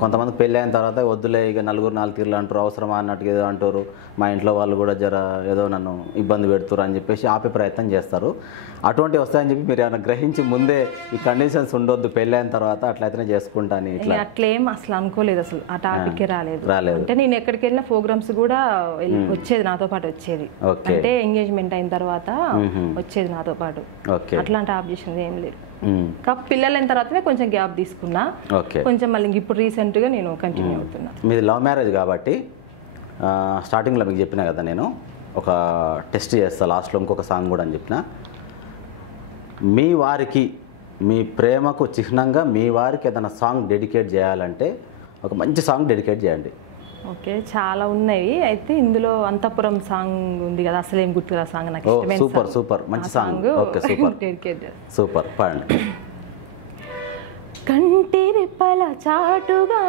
కొంతమంది పెళ్ళి అయిన తర్వాత వద్దులే ఇక నలుగురు 4 తీర్లు అంటారు, అవసరమా అన్నట్టుగా ఏదో అంటారు, మా ఇంట్లో వాళ్ళు కూడా జర ఏదో నన్ను ఇబ్బంది పెడుతురు అని చెప్పేసి ఆపే ప్రయత్నం చేస్తారు. అటువంటి వస్తాయని చెప్పి మీరు ఏమైనా గ్రహించి ముందే ఈ కండిషన్స్ ఉండొద్దు పెళ్ళి అయిన తర్వాత అట్లయితే చేసుకుంటాను ఇట్లా అట్లేం అసలు అనుకోలేదు, అసలు ఆ టాపిక్ రాలేదు. అంటే నేను ఎక్కడికి వెళ్ళిన ప్రోగ్రామ్స్ కూడా వచ్చేది, నాతో పాటు వచ్చేది. అంటే ఎంగేజ్మెంట్ అయిన తర్వాత వచ్చేది నాతో పాటు, అట్లాంటి ఆబ్జెక్షన్ ఏం లేదు. కాకపోతే పిల్లలు అయిన తర్వాతనే కొంచెం గ్యాప్ తీసుకున్నా, కొంచెం మళ్ళీ ఇప్పుడు రీసెంట్గా నేను కంటిన్యూ అవుతున్నా. మీది లవ్ మ్యారేజ్ కాబట్టి స్టార్టింగ్లో మీకు చెప్పినా కదా, నేను ఒక టెస్ట్ చేస్తా లాస్ట్లో ఇంకొక సాంగ్ కూడా అని చెప్పిన. మీ వారికి, మీ ప్రేమకు చిహ్నంగా మీ వారికి ఏదైనా సాంగ్ డెడికేట్ చేయాలంటే ఒక మంచి సాంగ్ డెడికేట్ చేయండి. ఓకే, చాలా ఉన్నాయి. అయితే ఇందులో అంతఃపురం సాంగ్ ఉంది కదా, అసలేం గుర్తురా సాంగ్, నాకు ఇష్టమైన సూపర్ మంచి సాంగ్. ఓకే, సూపర్ పాడండి. కంటి రెప్పల చాటుగా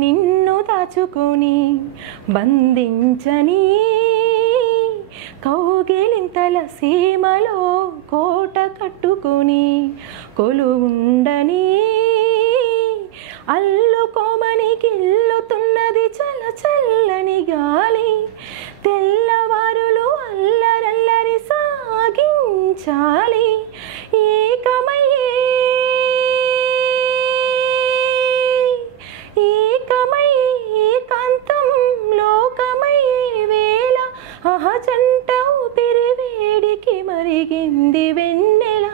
నిన్ను దాచుకొని బంధించని కౌగిలింతల సీమలో కోట కట్టుకొని కొలువుండని అల్లుకోమని గిల్లుతున్నది చల్ల చల్లని గాలి తెల్లవారులు అల్లరల్లరి సాగించాలి ఏకమయ్యే ఏకాంతం లోకమయ్యే వేళ జంట ఊపిరి వేడికి మరిగింది వెన్నెల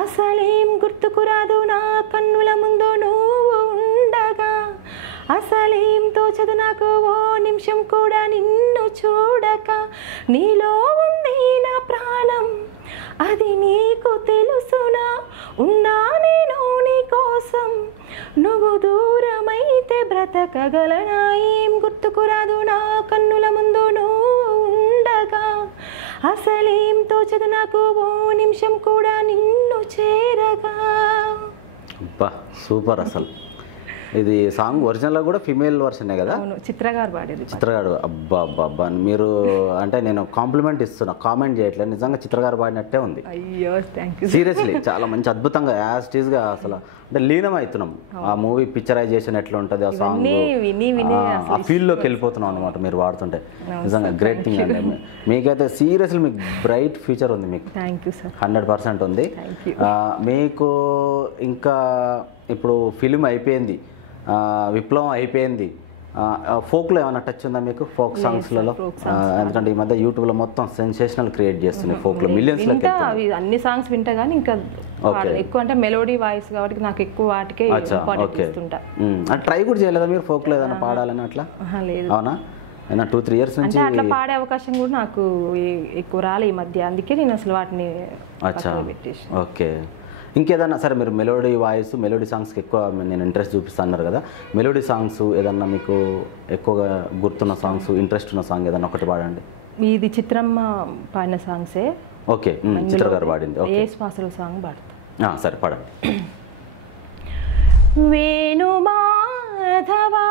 అసలేం గుర్తుకురాదు నా కన్నుల ముందు నువ్వు ఉండగా అసలేం తోచదు నాకు ఓ నిమిషం కూడా నిన్ను చూడక నీలో ఉంది నా ప్రాణం అది నీకు తెలుసునా ఉన్నా నేను నీ కోసం నువ్వు దూరమైతే బ్రతకగలనా ఏం గుర్తుకురాదు నా కన్నుల ముందు నువ్వు ఉండగా అసలేం తోచదు నాకు ఓ నిమిషం కూడా నిన్ను చేరగా. అబ్బా సూపర్. అసలు ఇది సాంగ్ ఒరిజినల్గా కూడా ఫిమేల్ వర్షనే కదా? అవును, చిత్రగారు పాడేది. చిత్రగారు. అబ్బా అబ్బా అబ్బా మీరు అంటే నేను కాంప్లిమెంట్ ఇస్తున్నా, కామెంట్ చేయట్లేదు, నిజంగా చిత్రగారు పాడినట్టే ఉంది. అయ్యో థ్యాంక్ యూ. సీరియస్లీ చాలా మంచి అద్భుతంగా యాజ్ టీజ్గా అసలు అంటే లీనం అవుతున్నాం. ఆ మూవీ పిక్చరైజేషన్ ఎట్లా ఉంటుంది, ఆ సాంగ్ ఆ ఫీల్డ్లోకి వెళ్ళిపోతున్నాం అనమాట మీరు పాడుతుంటే. నిజంగా గ్రేట్ థింగ్ అండి. మీకైతే సీరియస్లీ మీకు బ్రైట్ ఫ్యూచర్ ఉంది, మీకు 100% ఉంది. మీకు ఇంకా ఇప్పుడు ఫిలిం అయిపోయింది, విప్లవం అయిపోయింది, ఫోక్లో ఏమైనా టచ్ ఉందా మీకు? ఫోక్ సాంగ్స్లలో ఎందుకంటే ఈ మధ్య యూట్యూబ్లో మొత్తం సెన్సేషనల్ క్రియేట్ చేస్తున్నాయి ఫోక్లో, మిలియన్స్లో. అన్ని సాంగ్స్ వింటా కానీ ఇంకా ఎక్కువ అంటే మెలోడీ వాయిస్ కాబట్టి నాకు ఎక్కువ వాటికే ఇంపార్టెన్స్ ఇస్తుంటా. ట్రై కూడా చేయలేదా మీరు ఫోక్లో ఏదైనా పాడాలని అట్లా? లేదు. అవునా? 2-3 years నుంచి అట్లా పాడే అవకాశం కూడా నాకు ఎక్కువ రాలే ఈ మధ్య, అందుకే నేను అసలు వాటిని పెట్టేసి. ఓకే. ఇంకేదన్నా సరే మీరు మెలోడీ వాయిస్ మెలోడీ సాంగ్స్కి ఎక్కువ నేను ఇంట్రెస్ట్ చూపిస్తాను అన్నారు కదా, మెలోడీ సాంగ్స్ ఏదన్నా మీకు ఎక్కువగా గుర్తున్న సాంగ్స్, ఇంట్రెస్ట్ ఉన్న సాంగ్ ఏదన్నా ఒకటి పాడండి. ఇది చిత్రమ్మ పాడిన సాంగ్సే. ఓకే, చిత్ర గారు పాడింది. ఏ శ్వాసల సాంగ్ పాడతా. సరే పాడండి. వేణు మాధవా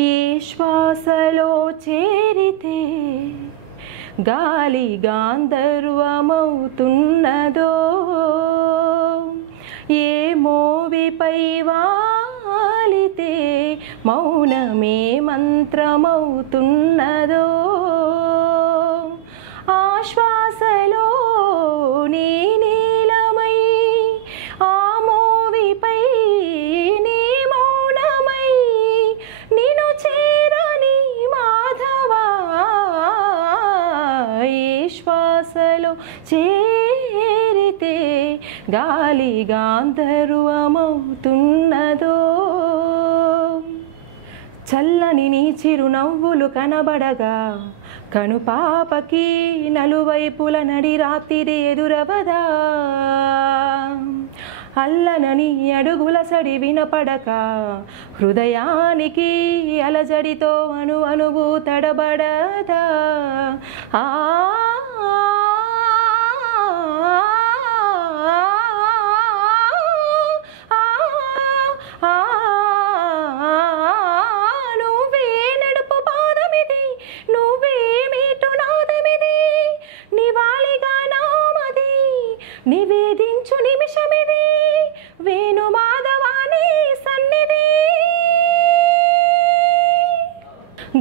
ఈ శ్వాసలో చేరితే గాలి గాంధర్వమవుతున్నదో ఏ మోవిపై వాలితే మౌనమే మంత్రమవుతున్నదో ఆ శ్వాసలో నీ నీలమై ఆ మోవిపై నీ మౌనమై నిన్ను చేరని మాధవా ఈ శ్వాసలో చేరితే గాలి గాంధర్వమవుతున్నదో చల్లని నీ చిరునవ్వులు కనబడగా కనుపాపకి నలువైపుల నడి రాత్రి ఎదురవదా అల్లనని అడుగుల సడి వినపడక హృదయానికి అలజడితో అణువు తడబడదా ఆ నువ్వే నడుపు పాదమిది నువ్వే మీటు నాదమిది నివాళిగా నామది నివేదించు నిమిషమిది వేణు మాధవాని సన్నిధి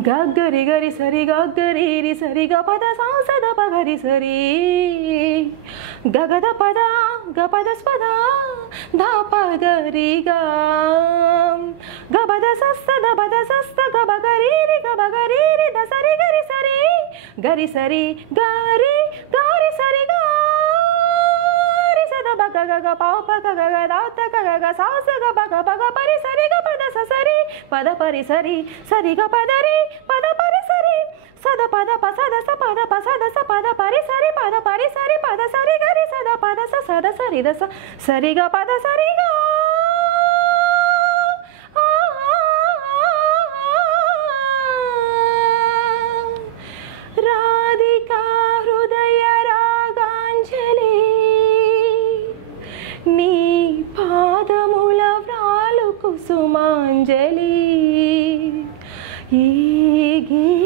గగ్గరి గరి సరి గగ్గరి సరి గపద సాసద పగరి సరి గగద పద గపద స్పద ధాపగరిగా గబద సస్త దబద సస్త గబగరీరి గబగరీరి దసరి గరి సరి గరి సరి గారి గారి సరి గారి సద బగ గగ పాప గగ దాత గగ సాస గబగ బగ పరి సరి గపద సరి పద పరి సరి సరి గపదరి పద పరి సరి సద పద పసద స పద పసద స పద పరి సరి పద పరి సరి పద సరి గరి సద పద స సద సరి ద స సరిగా పద సరిగా రాధికా హృదయ రాగాంజలి నీ పాదముల వ్రాలు కుసుమాంజలి ఈ గీతాంజలి.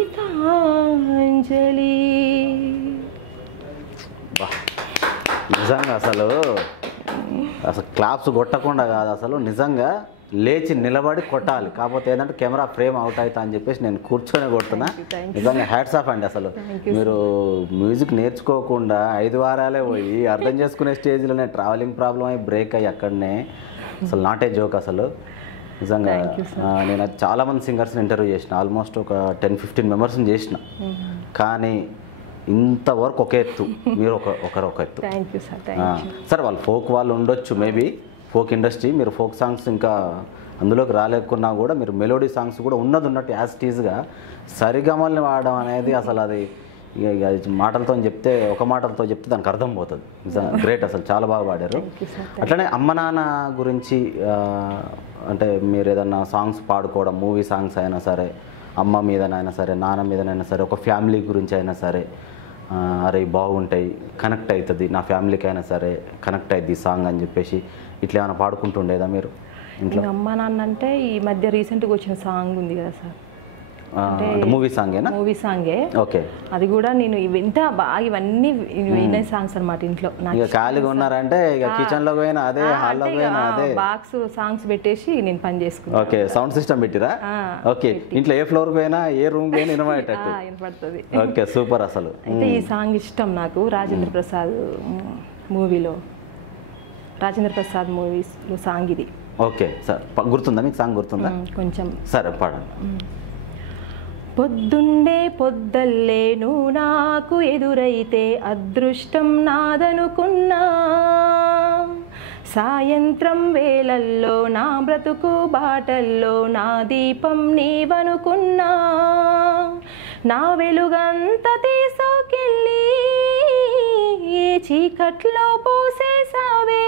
నిజంగా అసలు క్లాప్స్ కొట్టకుండా కాదు, అసలు నిజంగా లేచి నిలబడి కొట్టాలి. కాకపోతే ఏంటంటే కెమెరా ఫ్రేమ్ అవుట్ అవుతా అని చెప్పేసి నేను కూర్చొని కొడుతున్నా. నిజంగా హ్యాట్స్ ఆఫ్ అండి. అసలు మీరు మ్యూజిక్ నేర్చుకోకుండా 5 వారాలే పోయి అర్థం చేసుకునే స్టేజ్లోనే ట్రావెలింగ్ ప్రాబ్లం అయ్యి బ్రేక్ అయ్యి అక్కడనే అసలు నాట్ ఏ జోక్. అసలు నిజంగా నేను చాలామంది సింగర్స్ని ఇంటర్వ్యూ చేసిన, ఆల్మోస్ట్ ఒక 10-15 మెంబర్స్ని చేసిన, కానీ ఇంతవరకు ఒక ఎత్తు, మీరు ఒక ఎత్తు. సరే వాళ్ళు ఫోక్ వాళ్ళు ఉండొచ్చు, మేబీ ఫోక్ ఇండస్ట్రీ, మీరు ఫోక్ సాంగ్స్ ఇంకా అందులోకి రాలేకున్నా కూడా మీరు మెలోడీ సాంగ్స్ కూడా ఉన్నట్టు యాజ్ టీజ్గా సరిగమల్ని వాడడం అనేది అసలు అది మాటలతో చెప్తే, ఒక మాటలతో చెప్తే దానికి అర్థం పోతుంది. నిజంగా గ్రేట్, అసలు చాలా బాగా పాడారు. అట్లనే అమ్మ నాన్న గురించి అంటే మీరు ఏదన్నా సాంగ్స్ పాడుకోవడం, మూవీ సాంగ్స్ అయినా సరే, అమ్మ మీదనైనా సరే, నాన్న మీదనైనా సరే, ఒక ఫ్యామిలీ గురించి అయినా సరే, అరే బాగుంటాయి, కనెక్ట్ అవుతుంది, నా ఫ్యామిలీకి అయినా సరే కనెక్ట్ అవుతుంది ఈ సాంగ్ అని చెప్పేసి ఇట్లా ఏమైనా పాడుకుంటుండేదా మీరు ఇంట్లో? అమ్మ నాన్న అంటే ఈ మధ్య రీసెంట్గా వచ్చిన సాంగ్ ఉంది కదా సార్, మూవీ సాంగేనా? మూవీ సాంగే. ఓకే. అది కూడా నేను ఇంత బాగా ఇవన్నీ వినే సాంగ్స్ అనమాట. ఇంట్లో ఇక ఖాళీగా ఉన్నారంటే ఇక కిచెన్ లో పోయినా అదే, హాల్లో పోయినా అదే, బాక్స్ సాంగ్స్ పెట్టేసి నేను పని చేసుకున్నాను. ఓకే. సౌండ్ సిస్టమ్ పెట్టిరా? ఓకే. ఇంట్లో ఏ ఫ్లోర్ పోయినా ఏ రూమ్ పోయినా వినపడేటట్టు. Okay, super. అసలు అయితే ఈ సాంగ్ ఇష్టం నాకు. రాజేంద్ర ప్రసాద్ మూవీలో, రాజేంద్ర ప్రసాద్ మూవీస్లో సాంగ్ ఇది. ఓకే సార్, గుర్తుందా మీకు? సాంగ్ గుర్తుందా కొంచెం? సరే పాడండి. పొద్దుండే పొద్దల్లేను నాకు ఎదురైతే అదృష్టం నాదనుకున్నా, సాయంత్రం వేళల్లో నా బ్రతుకు బాటల్లో నా దీపం నీవనుకున్నా, నా వెలుగంత తీసుకెళ్ళి చీకట్లో పోసేసావే,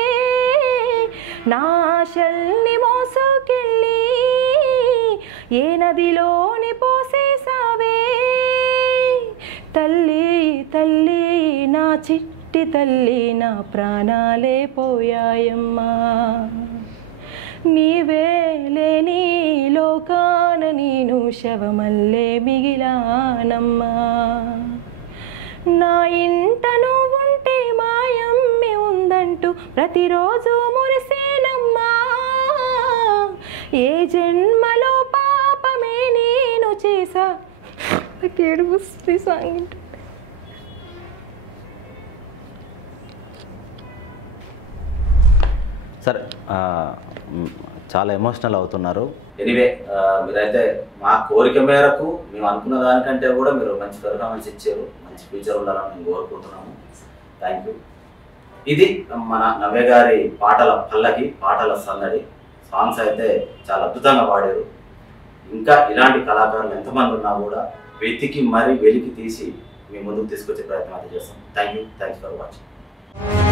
నా ఆశల్ని మోసుకెళ్ళి ఏ నదిలోని పోసేసావే, తల్లి తల్లి నా చిట్టి తల్లి నా ప్రాణాలే పోయాయమ్మా, నీవే లేని లోకాన నేను శవమల్లే మిగిలానమ్మా, నా ఇంట నువ్వుంటే మాయమ్మి ఉందంటూ ప్రతిరోజు మురిసేనమ్మా, ఏ జన్మలో పాపమే నేను చేసా. ఏడుపు సాంగ్. సరే, చాలా ఎమోషనల్ అవుతున్నారు. ఎనీవే, మీరైతే మా కోరిక మేరకు మేము అనుకున్న దానికంటే కూడా మీరు మంచి పెర్ఫార్మెన్స్ ఇచ్చారు, మంచి ఫ్యూచర్ ఉండాలని మేము కోరుకుంటున్నాము. Thank you. ఇది మన నవ్య గారి పాటల పల్లకి, పాటల సందడి. సాంగ్స్ అయితే చాలా అద్భుతంగా పాడారు. ఇంకా ఇలాంటి కళాకారులు ఎంతమంది ఉన్నా కూడా వెతికి మరీ వెలికి తీసి మీ ముందుకు తీసుకొచ్చే ప్రయత్నం అయితే చేస్తాం. Thank you. Thanks for watching.